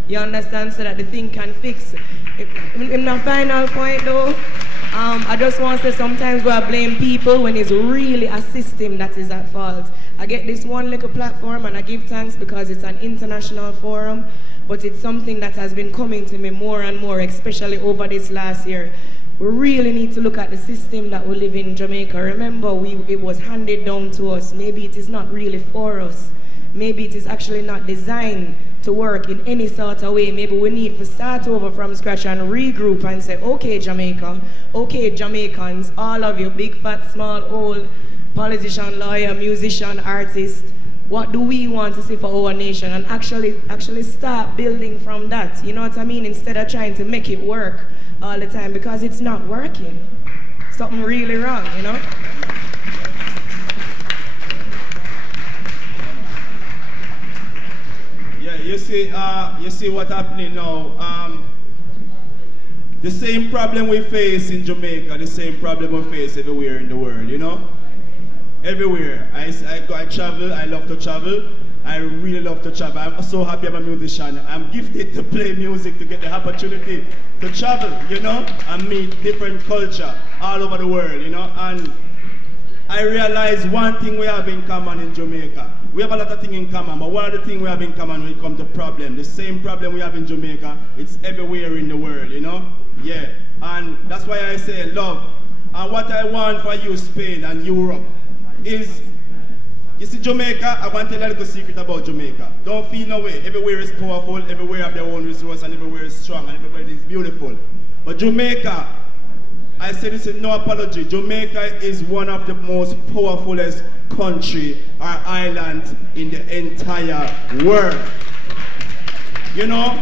You understand? So that the thing can fix. In the final point though, I just want to say sometimes we blame people when it's really a system that is at fault. I get this one little platform and I give thanks because it's an international forum, but it's something that has been coming to me more and more, especially over this last year. We really need to look at the system that we live in Jamaica. Remember, it was handed down to us. Maybe it is not really for us. Maybe it is actually not designed to work in any sort of way. Maybe we need to start over from scratch and regroup and say, okay, Jamaica, okay, Jamaicans, all of you, big, fat, small, old, politician, lawyer, musician, artist, what do we want to see for our nation? And actually start building from that. You know what I mean? Instead of trying to make it work all the time, because it's not working. Something really wrong, you know? Yeah, you see what's happening now. The same problem we face in Jamaica, the same problem we face everywhere in the world, you know? Everywhere. I travel, I love to travel, I really love to travel. I'm so happy I'm a musician. I'm gifted to play music, to get the opportunity to travel, you know, and meet different culture all over the world, you know. And I realize one thing we have in common in Jamaica. We have a lot of things in common, but one of the things we have in common when it comes to problem, the same problem we have in Jamaica, it's everywhere in the world, you know? Yeah, and that's why I say love. And what I want for you, Spain and Europe, is, you see Jamaica, I want to tell you a little secret about Jamaica. Don't feel no way. Everywhere is powerful, everywhere have their own resource, and everywhere is strong, and everywhere is beautiful. But Jamaica, I say this with no apology, Jamaica is one of the most powerfulest country or island in the entire world. You know,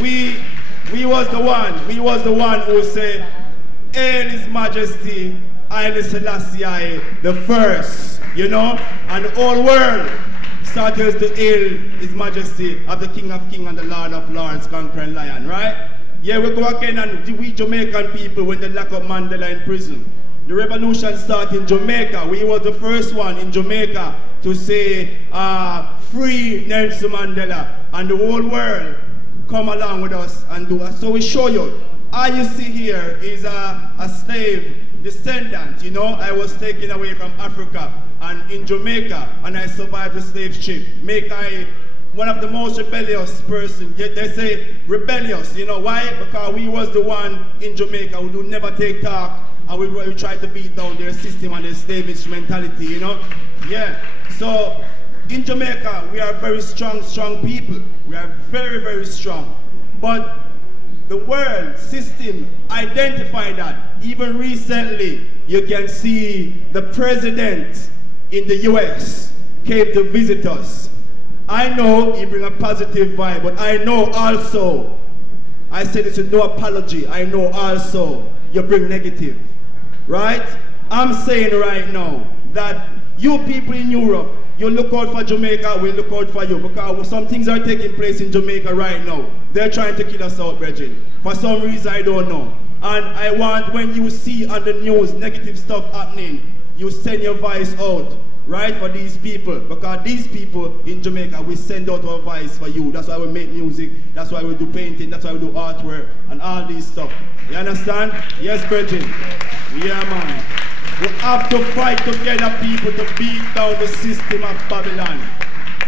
we was the one who say, Hail His Majesty Haile Selassie the first, you know, and the whole world started to hail His Majesty of the King of Kings and the Lord of Lords, conquering lion, right? Yeah, we go again, and we Jamaican people, when they lock up Mandela in prison, the revolution started in Jamaica. We were the first one in Jamaica to say, free Nelson Mandela, and the whole world come along with us and do it. So we show you. All you see here is a slave descendant, you know. I was taken away from Africa and in Jamaica, and I survived the slave ship. Make I one of the most rebellious person. Yet they say rebellious, you know why? Because we was the one in Jamaica who do never take talk, and we try to beat down their system and their slavish mentality, you know? Yeah. So in Jamaica, we are very strong people. We are very, very strong. But the world system identified that. Even recently, you can see the president in the US came to visit us. I know he bring a positive vibe, but I know also, I say this with no apology, I know also you bring negative, right? I'm saying right now that you people in Europe, you look out for Jamaica, we look out for you, because some things are taking place in Jamaica right now. They're trying to kill us out, Bridget. For some reason, I don't know. And I want, when you see on the news negative stuff happening, you send your voice out, right, for these people. Because these people in Jamaica, we send out our voice for you. That's why we make music, that's why we do painting, that's why we do artwork, and all these stuff. You understand? Yes, Bridget? Yeah, man. We have to fight together, people, to beat down the system of Babylon.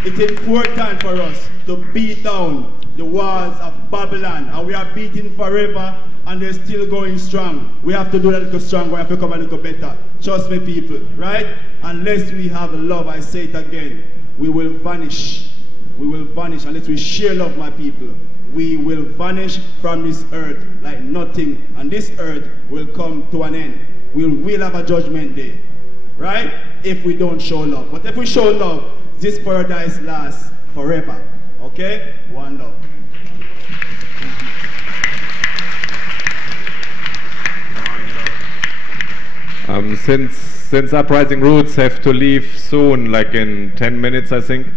It's important for us to beat down the walls of Babylon, and we are beating forever, and they're still going strong. We have to do that a little stronger, we have to come a little better. Trust me, people, right? Unless we have love, I say it again, we will vanish. We will vanish unless we share love, my people. We will vanish from this earth like nothing, and this earth will come to an end. We'll have a judgment day, right? If we don't show love. But if we show love, this paradise lasts forever. Okay? One love. Since Uprising Roots have to leave soon, like in 10 minutes, I think,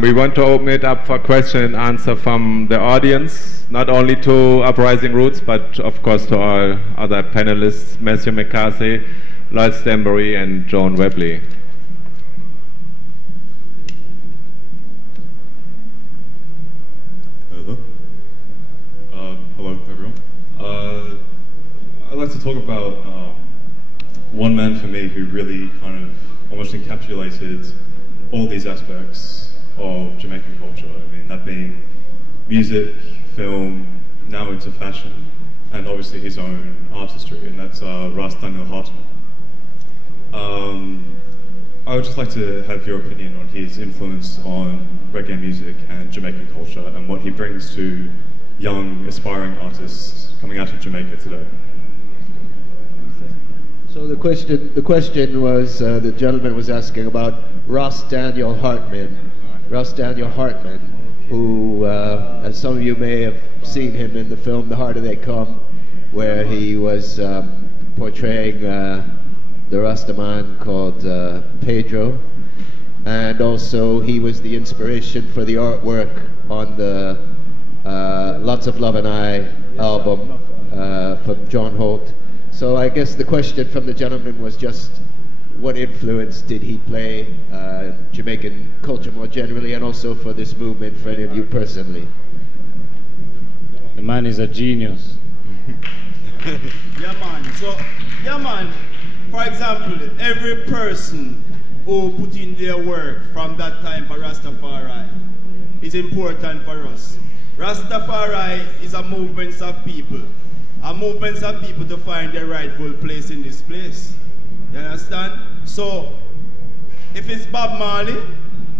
we want to open it up for question and answer from the audience, not only to Uprising Roots, but of course to our other panelists, Matthew McCarthy, Lloyd Stanbury, and Joan Webley. Hello, everyone. I'd like to talk about one man for me who really kind of almost encapsulated all these aspects of Jamaican culture. I mean, that being music, film, now into fashion, and obviously his own artistry, and that's Ras Daniel Hartman. I would just like to have your opinion on his influence on reggae music and Jamaican culture, and what he brings to young, aspiring artists coming out of Jamaica today. So the question was, the gentleman was asking about Ras Daniel Hartman. Ras Daniel Hartman, who, as some of you may have seen him in the film The Harder They Come, where he was portraying the Rastaman called Pedro, and also he was the inspiration for the artwork on the Lots of Love and I album from John Holt. So I guess the question from the gentleman was just what influence did he play Jamaican culture more generally, and also for this movement for any of you personally? The man is a genius. Yeah, man. So, yeah, man. For example, every person who put in their work from that time for Rastafari is important for us. Rastafari is a movement of people. A movement of people to find their rightful place in this place. You understand? So, if it's Bob Marley,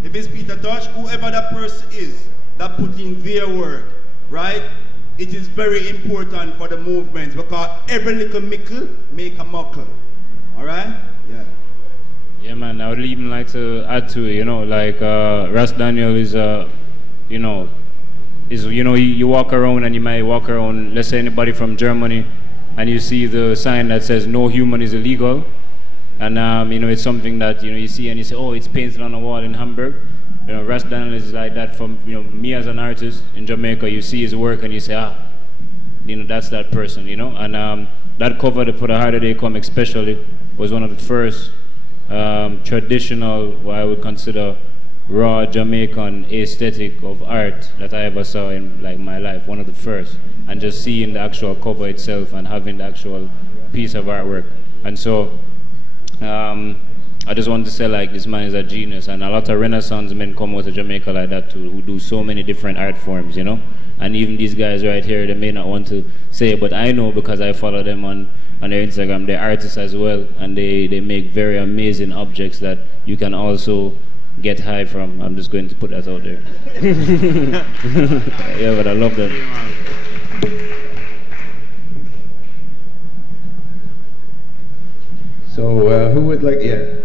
if it's Peter Tosh, whoever that person is that put in their work, right? It is very important for the movement because every little mickle make a muckle. Alright? Yeah. Yeah, man, I would even like to add to it, you know, like Ras Daniel is, you know, you walk around and you might walk around, let's say anybody from Germany, and you see the sign that says no human is illegal. And, you know, it's something that, you know, you see and you say, oh, it's painted on a wall in Hamburg. You know, Ras Daniel is like that from, you know, me as an artist in Jamaica. You see his work and you say, ah, you know, that's that person, you know. And that cover for the Harder They Come especially was one of the first traditional, what I would consider raw Jamaican aesthetic of art that I ever saw in like my life, one of the first. And just seeing the actual cover itself and having the actual piece of artwork. And so, I just want to say, like, this man is a genius, and a lot of Renaissance men come out of Jamaica like that too, who do so many different art forms, you know. And even these guys right here, they may not want to say it, but I know because I follow them on their Instagram. They're artists as well, and they make very amazing objects that you can also get high from. I'm just going to put that out there. Yeah, but I love them. So, who would like, yeah?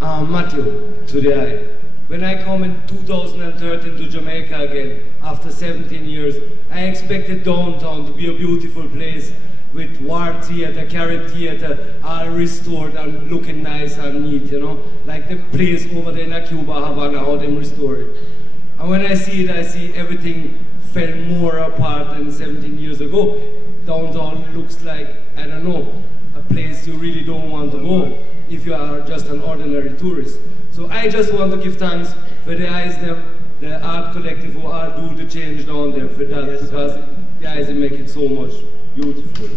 Matthew, today, when I come in 2013 to Jamaica again, after 17 years, I expected downtown to be a beautiful place with War Theatre, Carib Theatre, all restored and looking nice and neat, you know? Like the place over there in Cuba, Havana, how them restored it. And when I see it, I see everything fell more apart than 17 years ago. Downtown looks like, I don't know, a place you really don't want to go if you are just an ordinary tourist. So I just want to give thanks for the eyes the art collective who are do the change down there for that, yes, because the eyes make it so much beautiful.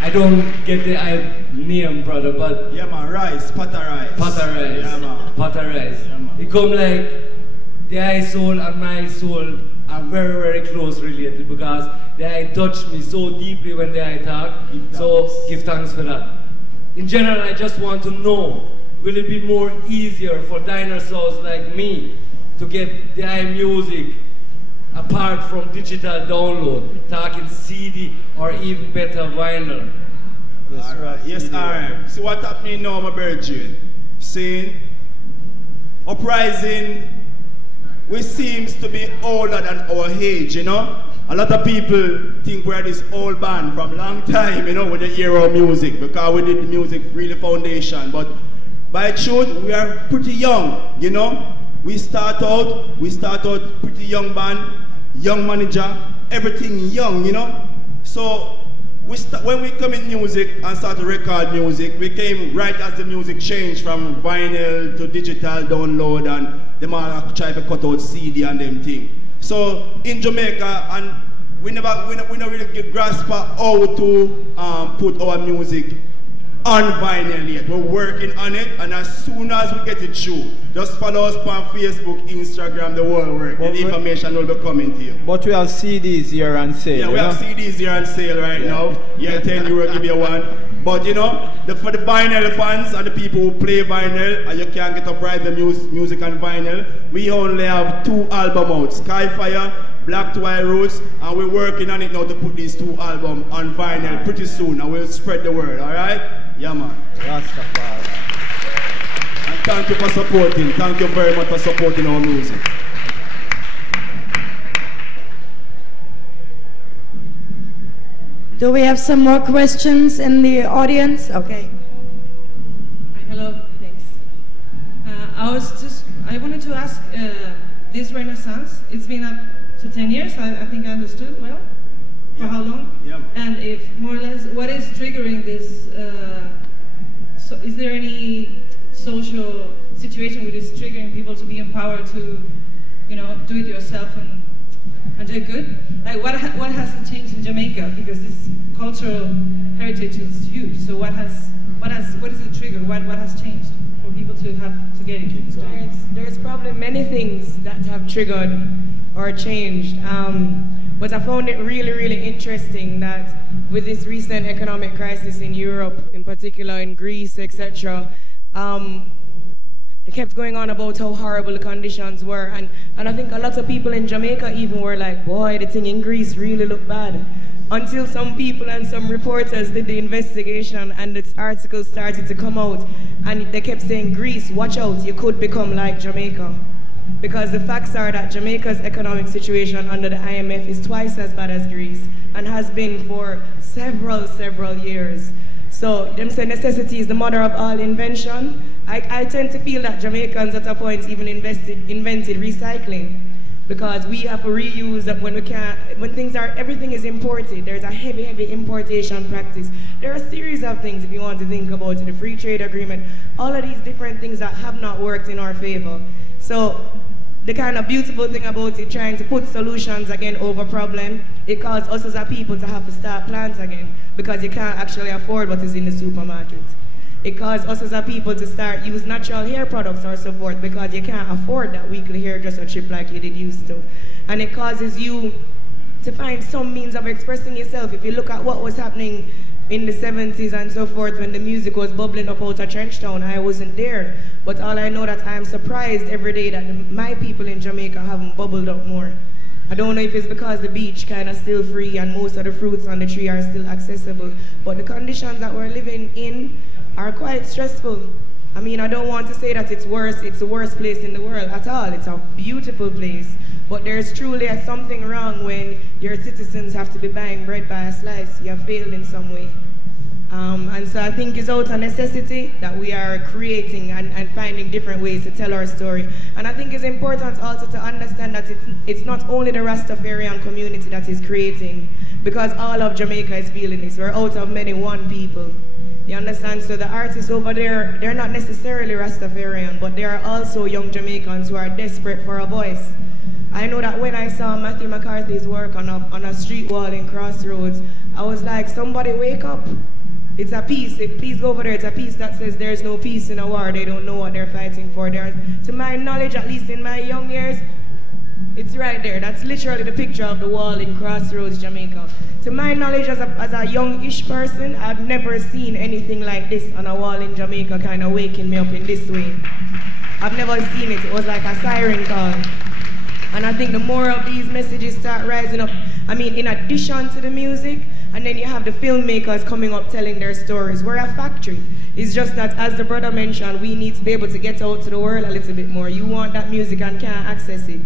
I don't get the name, brother, but yeah, man, rice, pata rice. Pata rice. Yeah, man. Pata rice. Yeah, man. It come like the eye soul and my soul are very, very close related because the eye touched me so deeply when the eye talk. So give thanks for that. In general, I just want to know, will it be more easier for dinosaurs like me to get the eye music apart from digital download, talking CD or even better vinyl? Yes, all right. Yes, all right. See what happening now, my virgin? Seeing Uprising, we seems to be older than our age, you know? A lot of people think we're this old band from long time, you know, when they hear our music, because we did the music really foundation. But by truth, we are pretty young, you know? We start out pretty young band, young manager, everything young, you know? So when we come in music and start to record music, we came right as the music changed from vinyl to digital download, and them all try to cut out CD and them thing. So in Jamaica, and we don't really get grasp of how to put our music on vinyl yet. We're working on it, and as soon as we get it through, just follow us on Facebook, Instagram, the whole work. The information will be coming to you. But we have CDs here on sale. Yeah, we have CDs here on sale right now. Yeah, 10 euro, give you one. But you know, for the vinyl fans and the people who play vinyl, and you can't get Uprising music on vinyl, we only have 2 albums out, Skyfire, Black to White Roots, and we're working on it now to put these 2 albums on vinyl pretty soon, and we'll spread the word, alright? Yeah, man. Rastafari. And thank you for supporting. Thank you very much for supporting our music. Do we have some more questions in the audience? Okay. Hi, hello, thanks. I wanted to ask, this Renaissance, it's been up to 10 years, I think I understood well. For how long? Yeah. And if more or less, what is triggering this? So is there any social situation which is triggering people to be empowered to, you know, do it yourself and do it good? Like what has changed in Jamaica? Because this cultural heritage is huge. So what is the trigger? What has changed for people to have to get it? There's probably many things that have triggered or changed. But I found it really, really interesting that with this recent economic crisis in Europe, in particular in Greece, etc., it kept going on about how horrible the conditions were. And I think a lot of people in Jamaica even were like, boy, the thing in Greece really looked bad. Until some people and some reporters did the investigation and the articles started to come out. And they kept saying, Greece, watch out, you could become like Jamaica. Because the facts are that Jamaica's economic situation under the IMF is twice as bad as Greece and has been for several years. So them say necessity is the mother of all invention. I tend to feel that Jamaicans at a point even invented recycling, because we have to reuse that when we can't, everything is imported. There's a heavy importation practice. There are a series of things, if you want to think about it, the free trade agreement, all of these different things that have not worked in our favor. So the kind of beautiful thing about it, trying to put solutions again over problem, it caused us as a people to have to start plants again, because you can't actually afford what is in the supermarket. It caused us as a people to start use natural hair products or so forth, because you can't afford that weekly hairdresser trip like you did used to. And it causes you to find some means of expressing yourself. If you look at what was happening in the 70s and so forth, when the music was bubbling up out of Trenchtown, I wasn't there. But all I know that I am surprised every day that my people in Jamaica haven't bubbled up more. I don't know if it's because the beach kind of still free and most of the fruits on the tree are still accessible, but the conditions that we're living in are quite stressful. I mean, I don't want to say that it's the worst place in the world at all. It's a beautiful place. But there's truly something wrong when your citizens have to be buying bread by a slice. You have failed in some way. And so I think it's out of necessity that we are creating and finding different ways to tell our story. And I think it's important also to understand that it's not only the Rastafarian community that is creating, because all of Jamaica is feeling this. We're out of many one people. You understand? So the artists over there, they're not necessarily Rastafarian, but they are also young Jamaicans who are desperate for a voice. I know that when I saw Matthew McCarthy's work on a street wall in Crossroads, I was like, somebody wake up. It's a piece. Please go over there. It's a piece that says there's no peace in a war. They don't know what they're fighting for. To my knowledge, at least in my young years, it's right there. That's literally the picture of the wall in Crossroads, Jamaica. To my knowledge, as a young-ish person, I've never seen anything like this on a wall in Jamaica kind of waking me up in this way. I've never seen it. It was like a siren call. And I think the more of these messages start rising up, I mean, in addition to the music, and then you have the filmmakers coming up telling their stories. We're a factory. It's just that, as the brother mentioned, we need to be able to get out to the world a little bit more. You want that music and can't access it.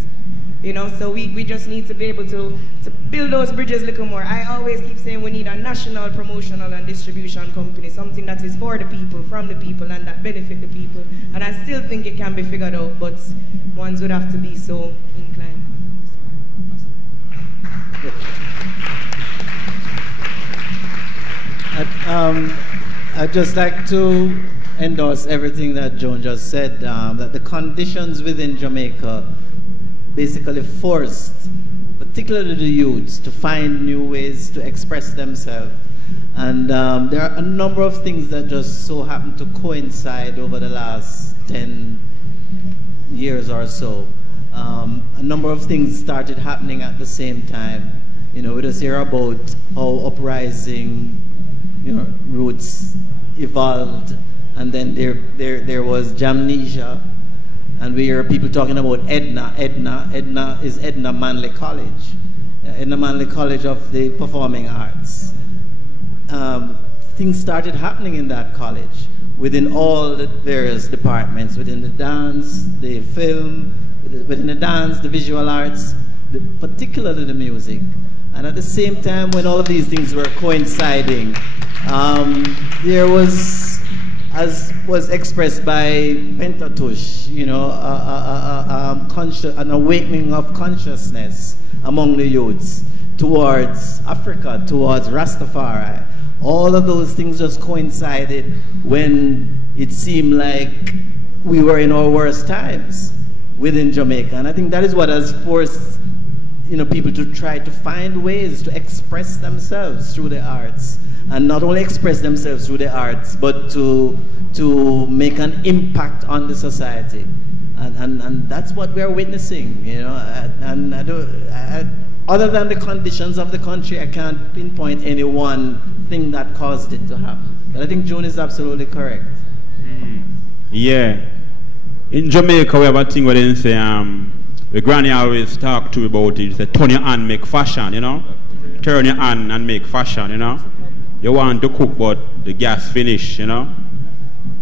You know, so we just need to be able to build those bridges a little more. I always keep saying we need a national promotional and distribution company, something that is for the people, from the people, and that benefit the people. And I still think it can be figured out, but ones would have to be so inclined. I'd just like to endorse everything that Joan just said, that the conditions within Jamaica basically forced, particularly the youths, to find new ways to express themselves. And there are a number of things that just so happen to coincide over the last 10 years or so. A number of things started happening at the same time. You know, we just hear about how Uprising, you know, roots evolved, and then there was Jamnesia, and we hear people talking about Edna. Edna is Edna Manley College, Edna Manley College of the Performing Arts. Things started happening in that college within all the various departments, within the dance, the film, within the dance, the visual arts, particularly the music. And at the same time, when all of these things were coinciding, there was, as was expressed by Pentatush, you know, an awakening of consciousness among the youths. towards Africa, towards Rastafari. All of those things just coincided when it seemed like we were in our worst times within Jamaica. And I think that is what has forced people to try to find ways to express themselves through the arts. And not only express themselves through the arts, but to make an impact on the society. And that's what we are witnessing, And other than the conditions of the country, I can't pinpoint any one thing that caused it to happen. But I think Joan is absolutely correct. Yeah. In Jamaica, we have a thing where they say, the granny always talk to me about it. Say, turn your hand, make fashion, Turn your hand and make fashion, You want to cook, but the gas finish,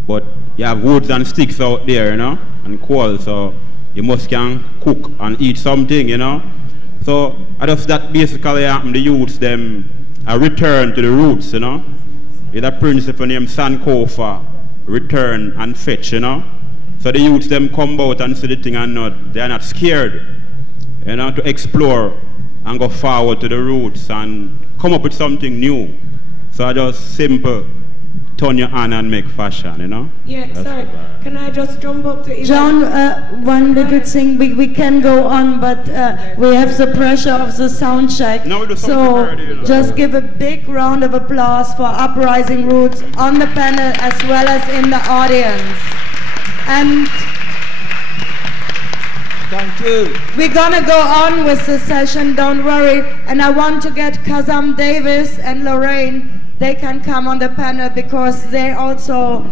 But you have woods and sticks out there, and coal, so you must can cook and eat something, So I just that basically happened. The youths them return to the roots, With a principle named Sankofa, return and fetch, So the youths them come out and see the thing and they are not scared, to explore and go forward to the roots and come up with something new. So I just simple turn your hand and make fashion, Yeah, That's sorry. Can I just jump up to John, one little thing, we can go on, but we have the pressure of the sound check. No, we do so already, just give a big round of applause for Uprising Roots on the panel as well as in the audience. And thank you. We're gonna go on with the session, don't worry. And I want to get Kazam Davis and Lorraine. They can come on the panel because they also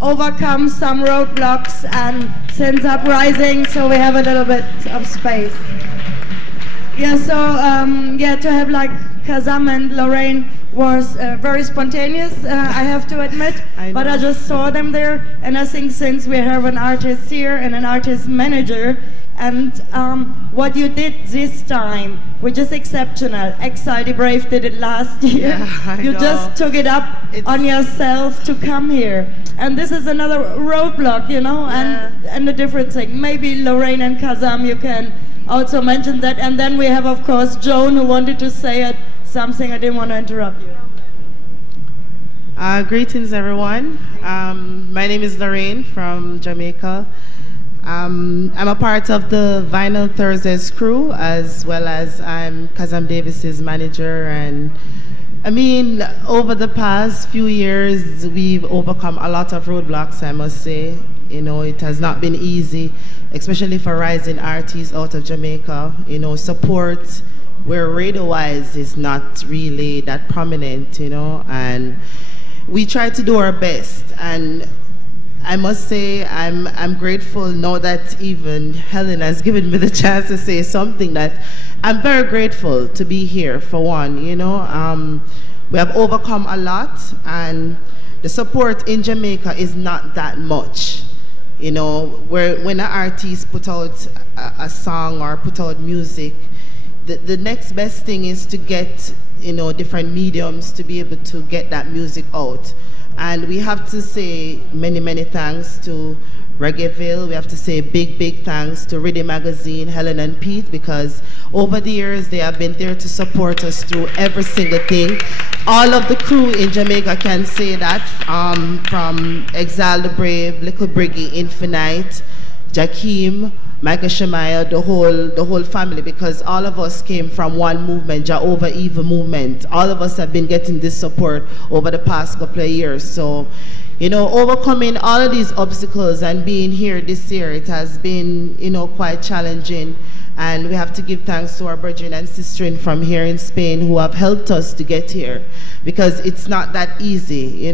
overcome some roadblocks and since Uprising, so we have a little bit of space. Yeah, so to have like Kazam and Lorraine was very spontaneous, I have to admit, but I just saw them there, and I think since we have an artist here and an artist manager, and what you did this time, which is exceptional. Exile the Brave did it last year. Yeah, you just took it up on yourself to come here. And this is another roadblock, and a different thing. Maybe Lorraine and Kazam, you can also mention that. And then we have, of course, Joan, who wanted to say something. I didn't want to interrupt you. Greetings, everyone. My name is Lorraine from Jamaica. I'm a part of the Vinyl Thursdays crew, as well as I'm Kazam Davis's manager. And I mean, over the past few years, we've overcome a lot of roadblocks, I must say. It has not been easy, especially for rising artists out of Jamaica. Support where radio-wise is not really that prominent, and we try to do our best. And I must say I'm grateful now that even Helen has given me the chance to say something, that I'm very grateful to be here, for one. We have overcome a lot, and the support in Jamaica is not that much. When an artist put out a song or put out music, the next best thing is to get different mediums to be able to get that music out. And we have to say many, many thanks to Reggaeville. We have to say big thanks to Riddim Magazine, Helen and Pete, because over the years they have been there to support us through every single thing. All of the crew in Jamaica can say that, from Exile the Brave, Little Briggy, Infinite, Jakeem, Michael Shemaiah, the whole family, because all of us came from one movement, Jehovah Evil movement. All of us have been getting this support over the past couple of years. So, overcoming all of these obstacles and being here this year, it has been, quite challenging. And we have to give thanks to our brethren and sisters from here in Spain who have helped us to get here, because it's not that easy,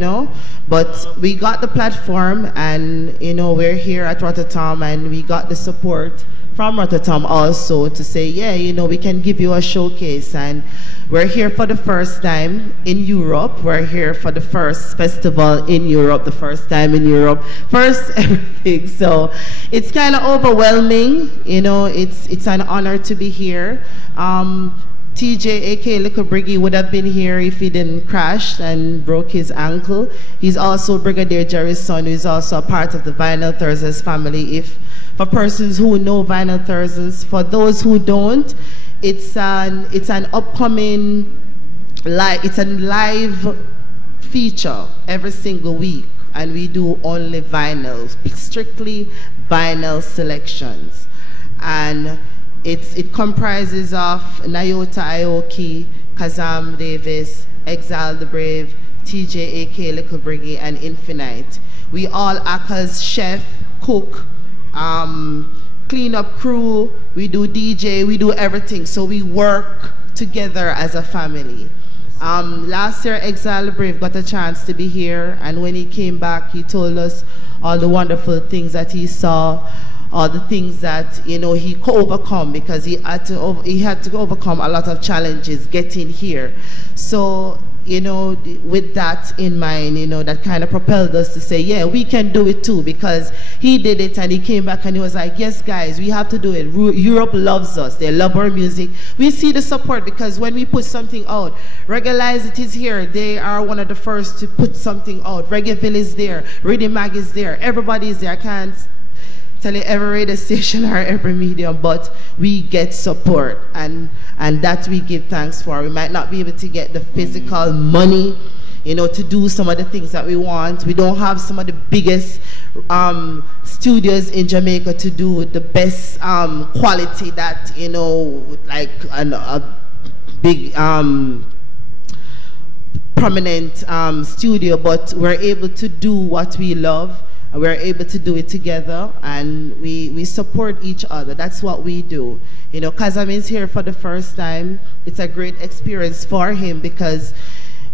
But we got the platform, and we're here at Rototom, and we got the support from Rototom also to say, we can give you a showcase. And we're here for the first time in Europe. We're here for the first festival in Europe, the first time in Europe, first everything. So it's kind of overwhelming, it's an honor to be here. TJ, aka Little Briggy, would have been here if he didn't crash and broke his ankle. He's also Brigadier Jerry's son, who is also a part of the Vinyl Thursdays family. For persons who know Vinyl Thursdays, for those who don't, it's an upcoming it's a live feature every single week, and we do only vinyls, strictly vinyl selections, and it comprises of Nyota Aoki, Kazam Davis, Exile the Brave, TJ AK Little Briggy, and Infinite. We all act as chef, cook, cleanup crew, we do DJ, we do everything. So we work together as a family. Last year, Exile the Brave got a chance to be here, and when he came back, he told us all the wonderful things that he saw, all the things that, you know, he could overcome, because he had to overcome a lot of challenges getting here. So, you know, with that in mind, you know, that kind of propelled us to say, yeah, we can do it too, because he did it and he came back and he was like, yes, guys, we have to do it. Europe loves us. They love our music. We see the support, because when we put something out, Reggae It is here. They are one of the first to put something out. Reggaeville is there. Riddim Mag is there. Everybody is there. I can't tell you every radio station or every medium, but we get support, and that we give thanks for. We might not be able to get the physical money, you know, to do some of the things that we want. We don't have some of the biggest studios in Jamaica to do the best quality that, you know, like a big prominent studio, but we're able to do what we love. We're able to do it together, and we support each other. That's what we do. You know, Kazam is here for the first time. It's a great experience for him, because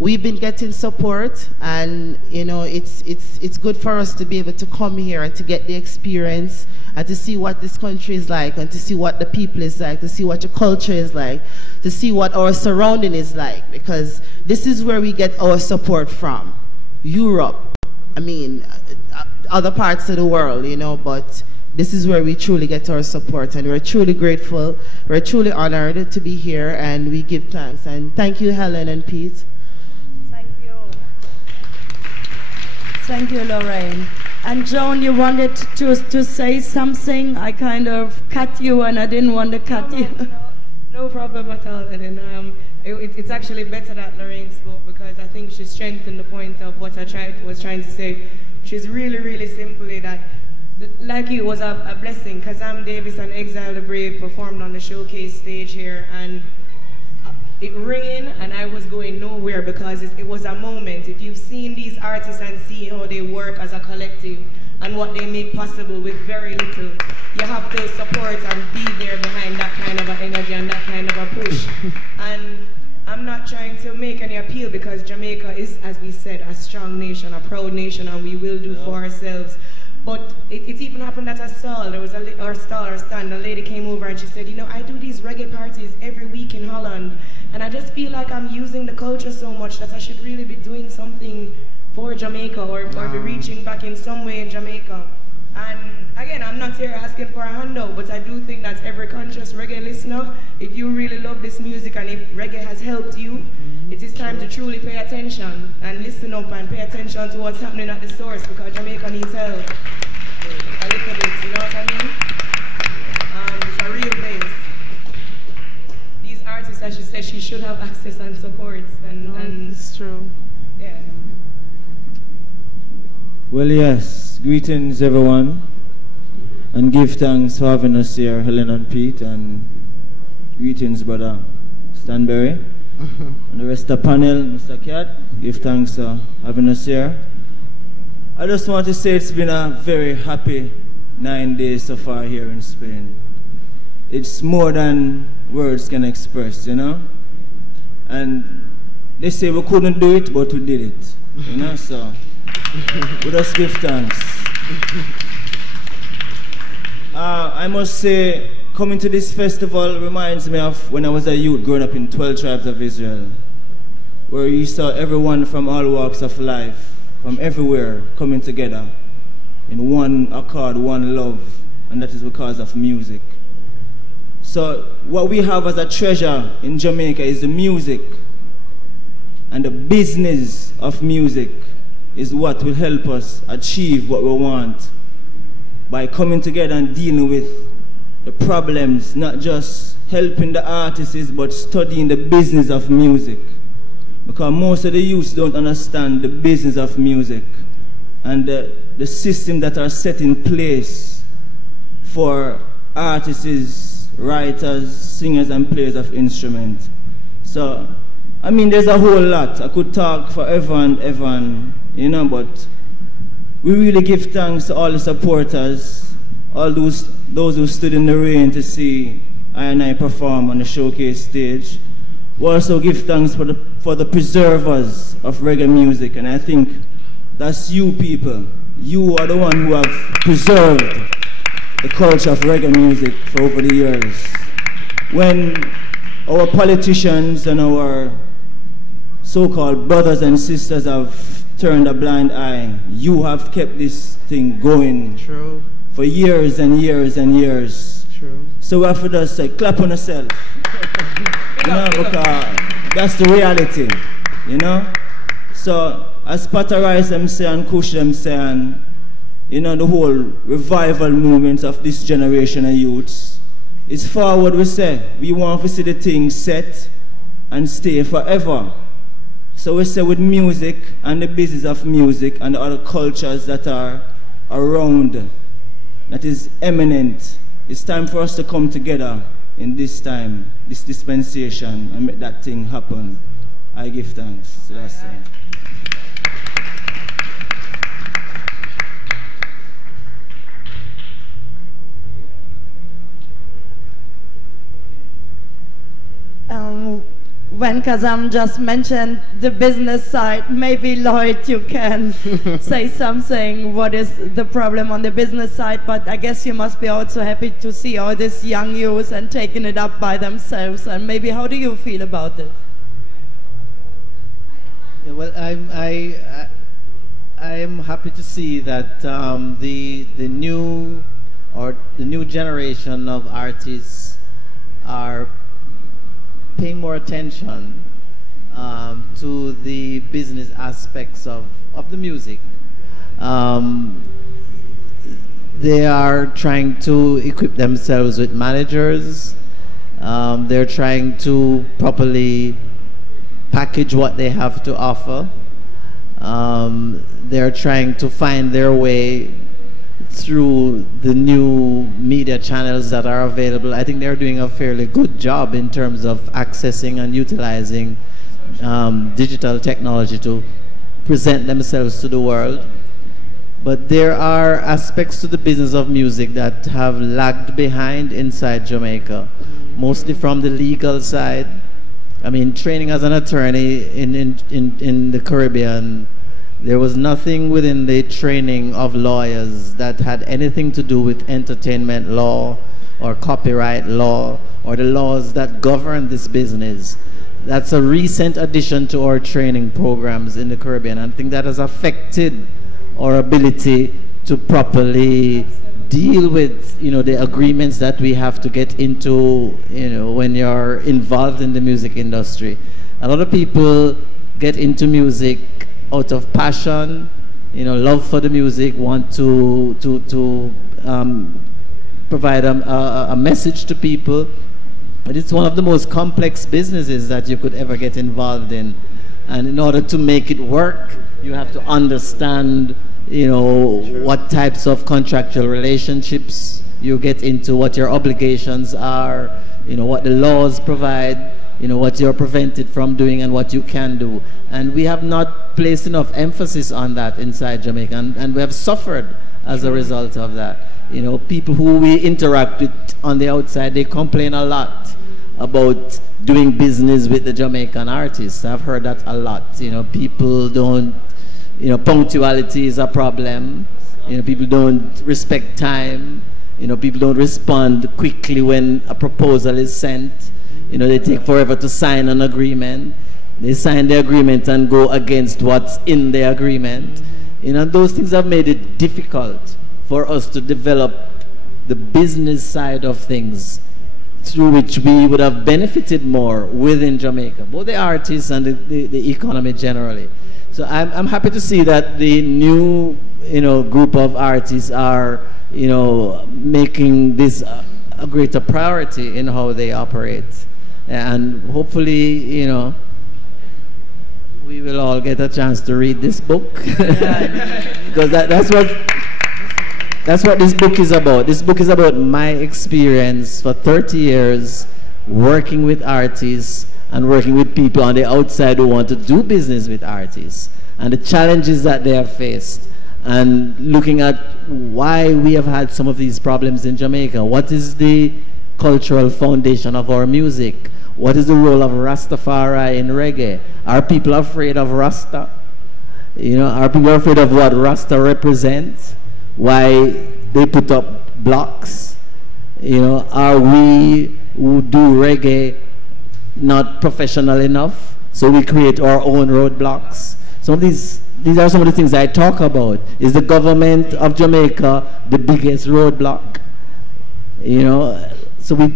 we've been getting support, and you know, it's good for us to be able to come here and to get the experience and to see what this country is like, and to see what the people is like, to see what your culture is like, to see what our surrounding is like, because this is where we get our support from. Europe, I mean, other parts of the world, you know, but this is where we truly get our support, and we're truly grateful. We're truly honored to be here, and we give thanks. And thank you, Helen and Pete. Thank you. Thank you, Lorraine. And Joan, you wanted to say something. I kind of cut you, and I didn't want to cut you. No problem at all. And it's actually better that Lorraine spoke, because I think she strengthened the point of what I was trying to say. She's really, really simply that, like it was a blessing. Kazam Davis and Exile the Brave performed on the showcase stage here, and it rained, and I was going nowhere, because it was a moment. If you've seen these artists and see how they work as a collective and what they make possible with very little, you have to support and be there behind that kind of an energy and that kind of a push. And I'm not trying to make any appeal, because Jamaica is, as we said, a strong nation, a proud nation, and we will do for ourselves. But it even happened at a stall. There was a stand. A lady came over and she said, you know, I do these reggae parties every week in Holland, and I just feel like I'm using the culture so much that I should really be doing something for Jamaica, or be reaching back in some way in Jamaica. And again, I'm not here asking for a handout, but I do think that every conscious reggae listener, if you really love this music and if reggae has helped you, it is time to truly pay attention and listen up and pay attention to what's happening at the source, because Jamaica needs help. A little bit, you know what I mean? It's a real place. These artists, as she said, she should have access and support. And it's true. Yeah. Well, yes, greetings everyone, and give thanks for having us here, Helen and Pete, and greetings, brother Stanbury, and the rest of the panel, Mr. Cat, give thanks for having us here. I just want to say it's been a very happy 9 days so far here in Spain. It's more than words can express, you know, and they say we couldn't do it, but we did it, you know, so we just give thanks. I must say, coming to this festival reminds me of when I was a youth growing up in 12 tribes of Israel, where you saw everyone from all walks of life, from everywhere, coming together in one accord, one love, and that is because of music. So what we have as a treasure in Jamaica is the music, and the business of music is what will help us achieve what we want by coming together and dealing with the problems, not just helping the artists, but studying the business of music. Because most of the youths don't understand the business of music and the system that are set in place for artists, writers, singers, and players of instruments. So, I mean, there's a whole lot. I could talk forever and ever, and, you know, but we really give thanks to all the supporters, all those who stood in the rain to see I and I perform on the showcase stage. We also give thanks for the preservers of reggae music, and I think that's you people. You are the one who have preserved the culture of reggae music for over the years. When our politicians and our so-called brothers and sisters have turned a blind eye, you have kept this thing going. True. For years and years and years. True. So we have to just say, clap on yourself. You know, because that's the reality, you know? So, as Patarize them say and Kush them say, and, you know, the whole revival movement of this generation of youths, it's forward we say. We want to see the thing set and stay forever. So we say with music and the business of music and the other cultures that are around, that is eminent, it's time for us to come together in this time, this dispensation, and make that thing happen. I give thanks. So that's it. When Kazam just mentioned the business side, maybe Lloyd, you can say something. What is the problem on the business side? But I guess you must be also happy to see all these young youths and taking it up by themselves. And maybe how do you feel about this? Yeah, well, I am happy to see that the new generation of artists are paying more attention to the business aspects of the music. They are trying to equip themselves with managers. They're trying to properly package what they have to offer. They're trying to find their way through the new media channels that are available. I think they're doing a fairly good job in terms of accessing and utilizing digital technology to present themselves to the world. But there are aspects to the business of music that have lagged behind inside Jamaica, mostly from the legal side. I mean, training as an attorney in the Caribbean, there was nothing within the training of lawyers that had anything to do with entertainment law or copyright law or the laws that govern this business. That's a recent addition to our training programs in the Caribbean. I think that has affected our ability to properly deal with, you know, the agreements that we have to get into, you know, when you're involved in the music industry. A lot of people get into music out of passion, you know, love for the music, want to provide a message to people. But it's one of the most complex businesses that you could ever get involved in. And in order to make it work, you have to understand, you know, what types of contractual relationships you get into, what your obligations are, you know, what the laws provide, you know, what you're prevented from doing and what you can do. And we have not placed enough emphasis on that inside Jamaica, and we have suffered as a result of that. You know, people who we interact with on the outside, they complain a lot about doing business with the Jamaican artists. I've heard that a lot. You know, people don't, you know, punctuality is a problem. You know, people don't respect time. You know, people don't respond quickly when a proposal is sent. You know, they take forever to sign an agreement. They sign the agreement and go against what's in the agreement. You know, those things have made it difficult for us to develop the business side of things through which we would have benefited more within Jamaica, both the artists and the economy generally. So I'm happy to see that the new, you know, group of artists are, you know, making this a greater priority in how they operate. And hopefully, you know, we will all get a chance to read this book. Because that's what this book is about. This book is about my experience for 30 years working with artists and working with people on the outside who want to do business with artists, and the challenges that they have faced, and looking at why we have had some of these problems in Jamaica. What is the cultural foundation of our music? What is the role of Rastafari in reggae? Are people afraid of Rasta? You know, are people afraid of what Rasta represents? Why they put up blocks? You know, are we who do reggae not professional enough? So we create our own roadblocks. Some of these are some of the things I talk about. Is the government of Jamaica the biggest roadblock? You know, so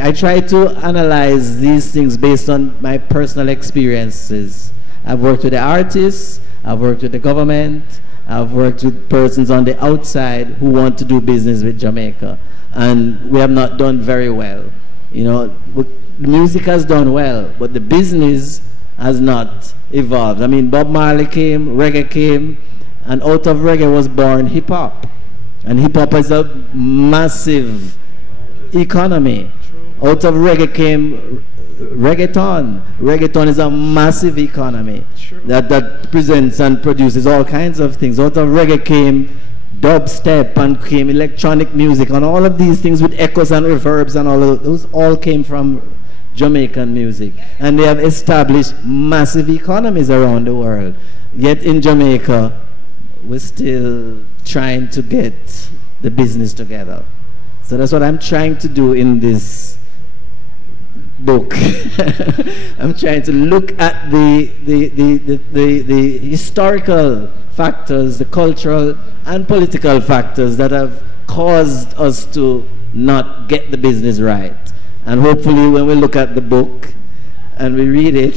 I try to analyze these things based on my personal experiences. I've worked with the artists, I've worked with the government, I've worked with persons on the outside who want to do business with Jamaica. And we have not done very well. You know, the music has done well, but the business has not evolved. I mean, Bob Marley came, reggae came, and out of reggae was born hip-hop. And hip-hop is a massive economy. Out of reggae came reggaeton. Reggaeton is a massive economy that presents and produces all kinds of things. Out of reggae came dubstep and came electronic music, and all of these things with echoes and reverbs and all of those all came from Jamaican music. And they have established massive economies around the world. Yet in Jamaica, we're still trying to get the business together. So that's what I'm trying to do in this book. I'm trying to look at the historical factors, the cultural and political factors that have caused us to not get the business right. And hopefully when we look at the book and we read it,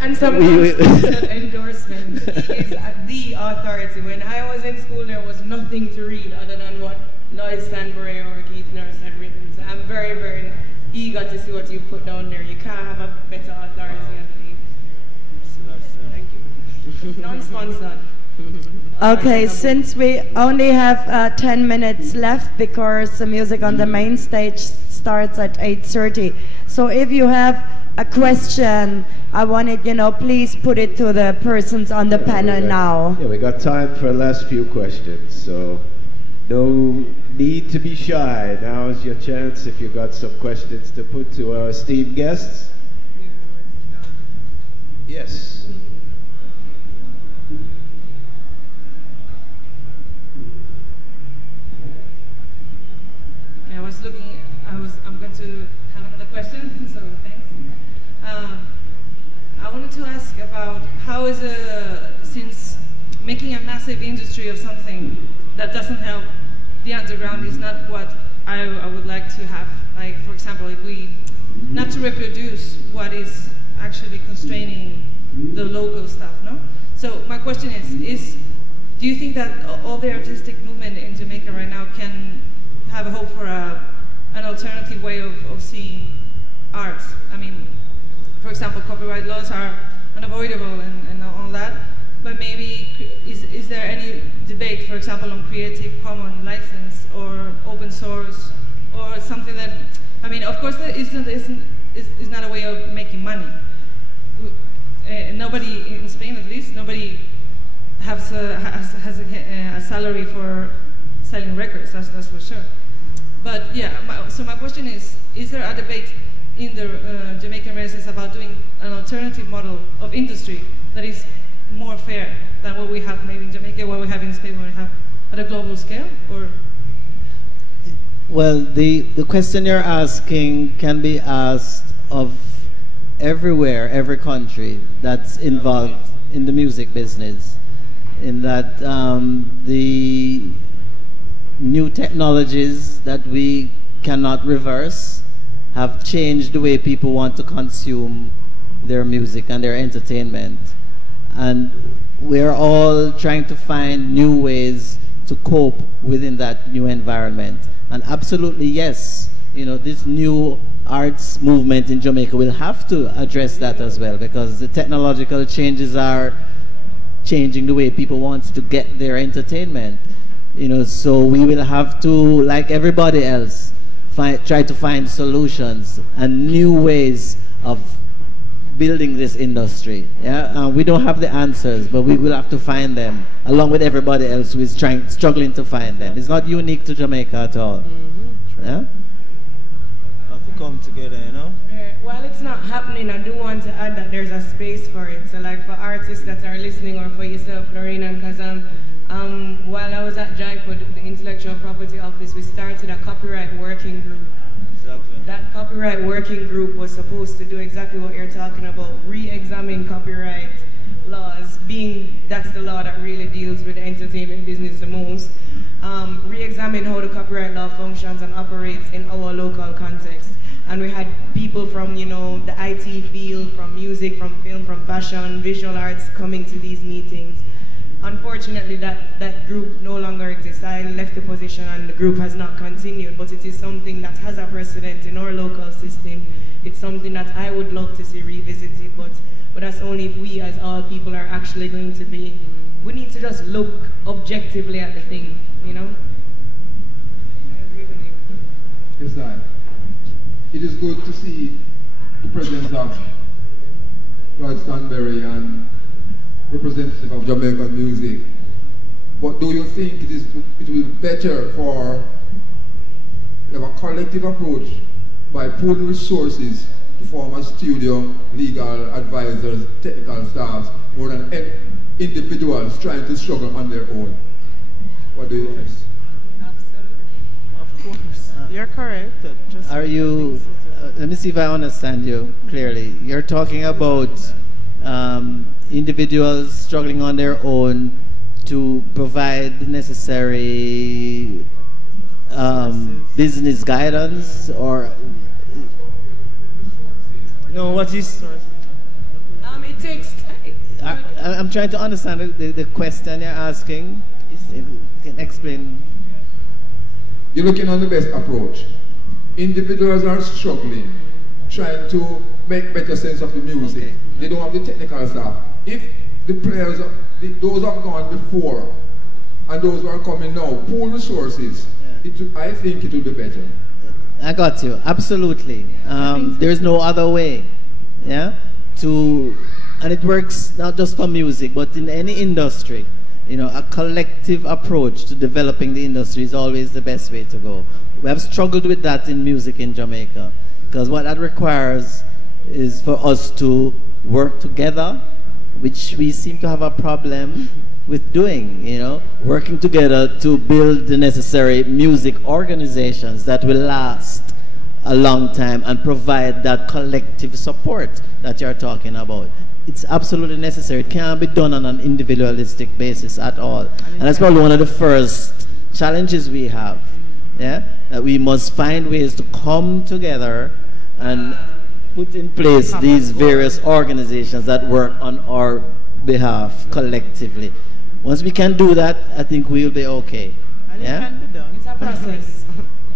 and some endorsement, he is the authority. When I was in school, there was nothing to read other than what Lloyd, Stanbury or Keith Nurse had written. So I'm very, very eager to see what you put down there. You can't have a better authority, I believe. Thank you. Non-sponsored. Okay, since we only have 10 minutes left because the music on the main stage starts at 8:30. So if you have a question, I wanted, you know, please put it to the persons on the panel now. Yeah, we got time for the last few questions, so no need to be shy. Now is your chance if you've got some questions to put to our esteemed guests. Yes. Okay, I'm going to have another question, so thanks. I wanted to ask about how is since making a massive industry of something that doesn't help the underground is not what I would like to have. Like, for example, if we, not to reproduce what is actually constraining the local stuff, no? So my question is do you think that all the artistic movement in Jamaica right now can have a hope for an alternative way of seeing arts? I mean, for example, copyright laws are unavoidable and all that, but maybe is there any debate, for example, on Creative Commons license or open source or something that, I mean, of course, that is not a way of making money. Nobody in Spain, at least, nobody has a salary for selling records. That's for sure. But yeah, so my question is there a debate in the Jamaican Renaissance about doing an alternative model of industry that is more fair than what we have maybe in Jamaica, what we have in Spain, what we have at a global scale? Or well, the question you're asking can be asked of everywhere, every country that's involved in the music business, in that the new technologies that we cannot reverse have changed the way people want to consume their music and their entertainment. And we're all trying to find new ways to to cope within that new environment. And absolutely yes, you know, this new arts movement in Jamaica will have to address that as well, because the technological changes are changing the way people want to get their entertainment. You know, so we will have to, like everybody else, try to find solutions and new ways of building this industry. Yeah, we don't have the answers, but we will have to find them, along with everybody else who is struggling to find them. It's not unique to Jamaica at all. Yeah. Have to come together, you know. While it's not happening, I do want to add that there's a space for it. So, like for artists that are listening, or for yourself, Lorraine and Kazam, while I was at Jaipur, the Intellectual Property Office, we started a copyright working group. Exactly. That copyright working group was supposed to do exactly what you're talking about, re-examine copyright laws, being that's the law that really deals with the entertainment business the most. Re-examine how the copyright law functions and operates in our local context. And we had people from, you know, the IT field, from music, from film, from fashion, visual arts coming to these meetings. Unfortunately, that group no longer exists. I left the position and the group has not continued, but it is something that has a precedent in our local system. It's something that I would love to see revisited, but that's only if we as all people are actually going to be. We need to just look objectively at the thing, you know? I agree with you. Yes, I. It is good to see the presence of Lloyd Stanbury and representative of Jamaican music. But do you think it will be better for have a collective approach by pooling resources to form a studio, legal advisors, technical staffs, more than individuals trying to struggle on their own? What do you think? Of course. You're correct. Are you, let me see if I understand you clearly. You're talking about individuals struggling on their own to provide the necessary business guidance, or no, what is it takes I'm trying to understand the question you're asking. If you can explain. You're looking on the best approach. Individuals are struggling, trying to make better sense of the music. Okay. They don't have the technical staff. If the players, those who have gone before and those who are coming now, pool resources, I think it will be better. I got you, absolutely. There's no other way, yeah? And it works not just for music, but in any industry. You know, a collective approach to developing the industry is always the best way to go. We have struggled with that in music in Jamaica, because what that requires is for us to work together, which we seem to have a problem with doing, you know, working together to build the necessary music organizations that will last a long time and provide that collective support that you're talking about. It's absolutely necessary. It can't be done on an individualistic basis at all. And that's probably one of the first challenges we have, yeah? That we must find ways to come together and put in place these various organizations that work on our behalf collectively. Once we can do that, I think we'll be okay. Yeah? It's a process.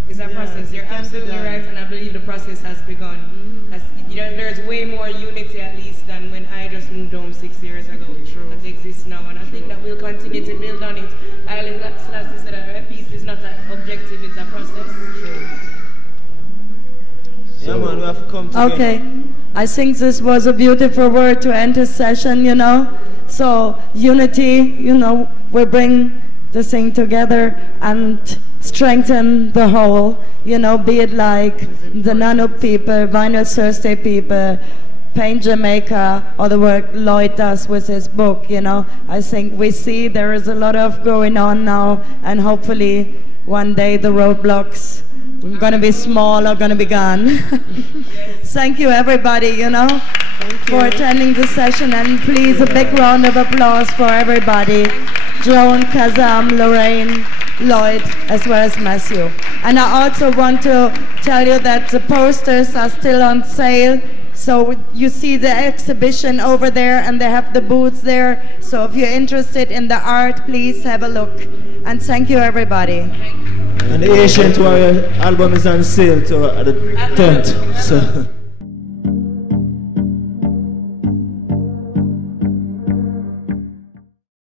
It's a process. You're absolutely right, and I believe the process has begun. There's way more unity, at least, than when I just moved home 6 years ago. That exists now, and I think that we'll continue to build on it. I like that Selassie said that peace is not an objective, it's a process. Yeah, man, we have to come together. Okay, I think this was a beautiful word to end this session, you know. So, unity, you know, we bring the thing together and strengthen the whole, you know, be it like the Nanook people, Vinyl Thursday people, Paint Jamaica, or the work Lloyd does with his book, you know. I think we see there is a lot of going on now, and hopefully one day the roadblocks are going to be small or going to be gone. Thank you everybody, you know, for attending the session, and please a big round of applause for everybody. Joan, Kazam, Lorraine, Lloyd, as well as Matthew. And I also want to tell you that the posters are still on sale, So you see the exhibition over there, and they have the booths there. So if you're interested in the art, please have a look. And thank you, everybody. And the Ancient Warrior album is on sale at the tent. So.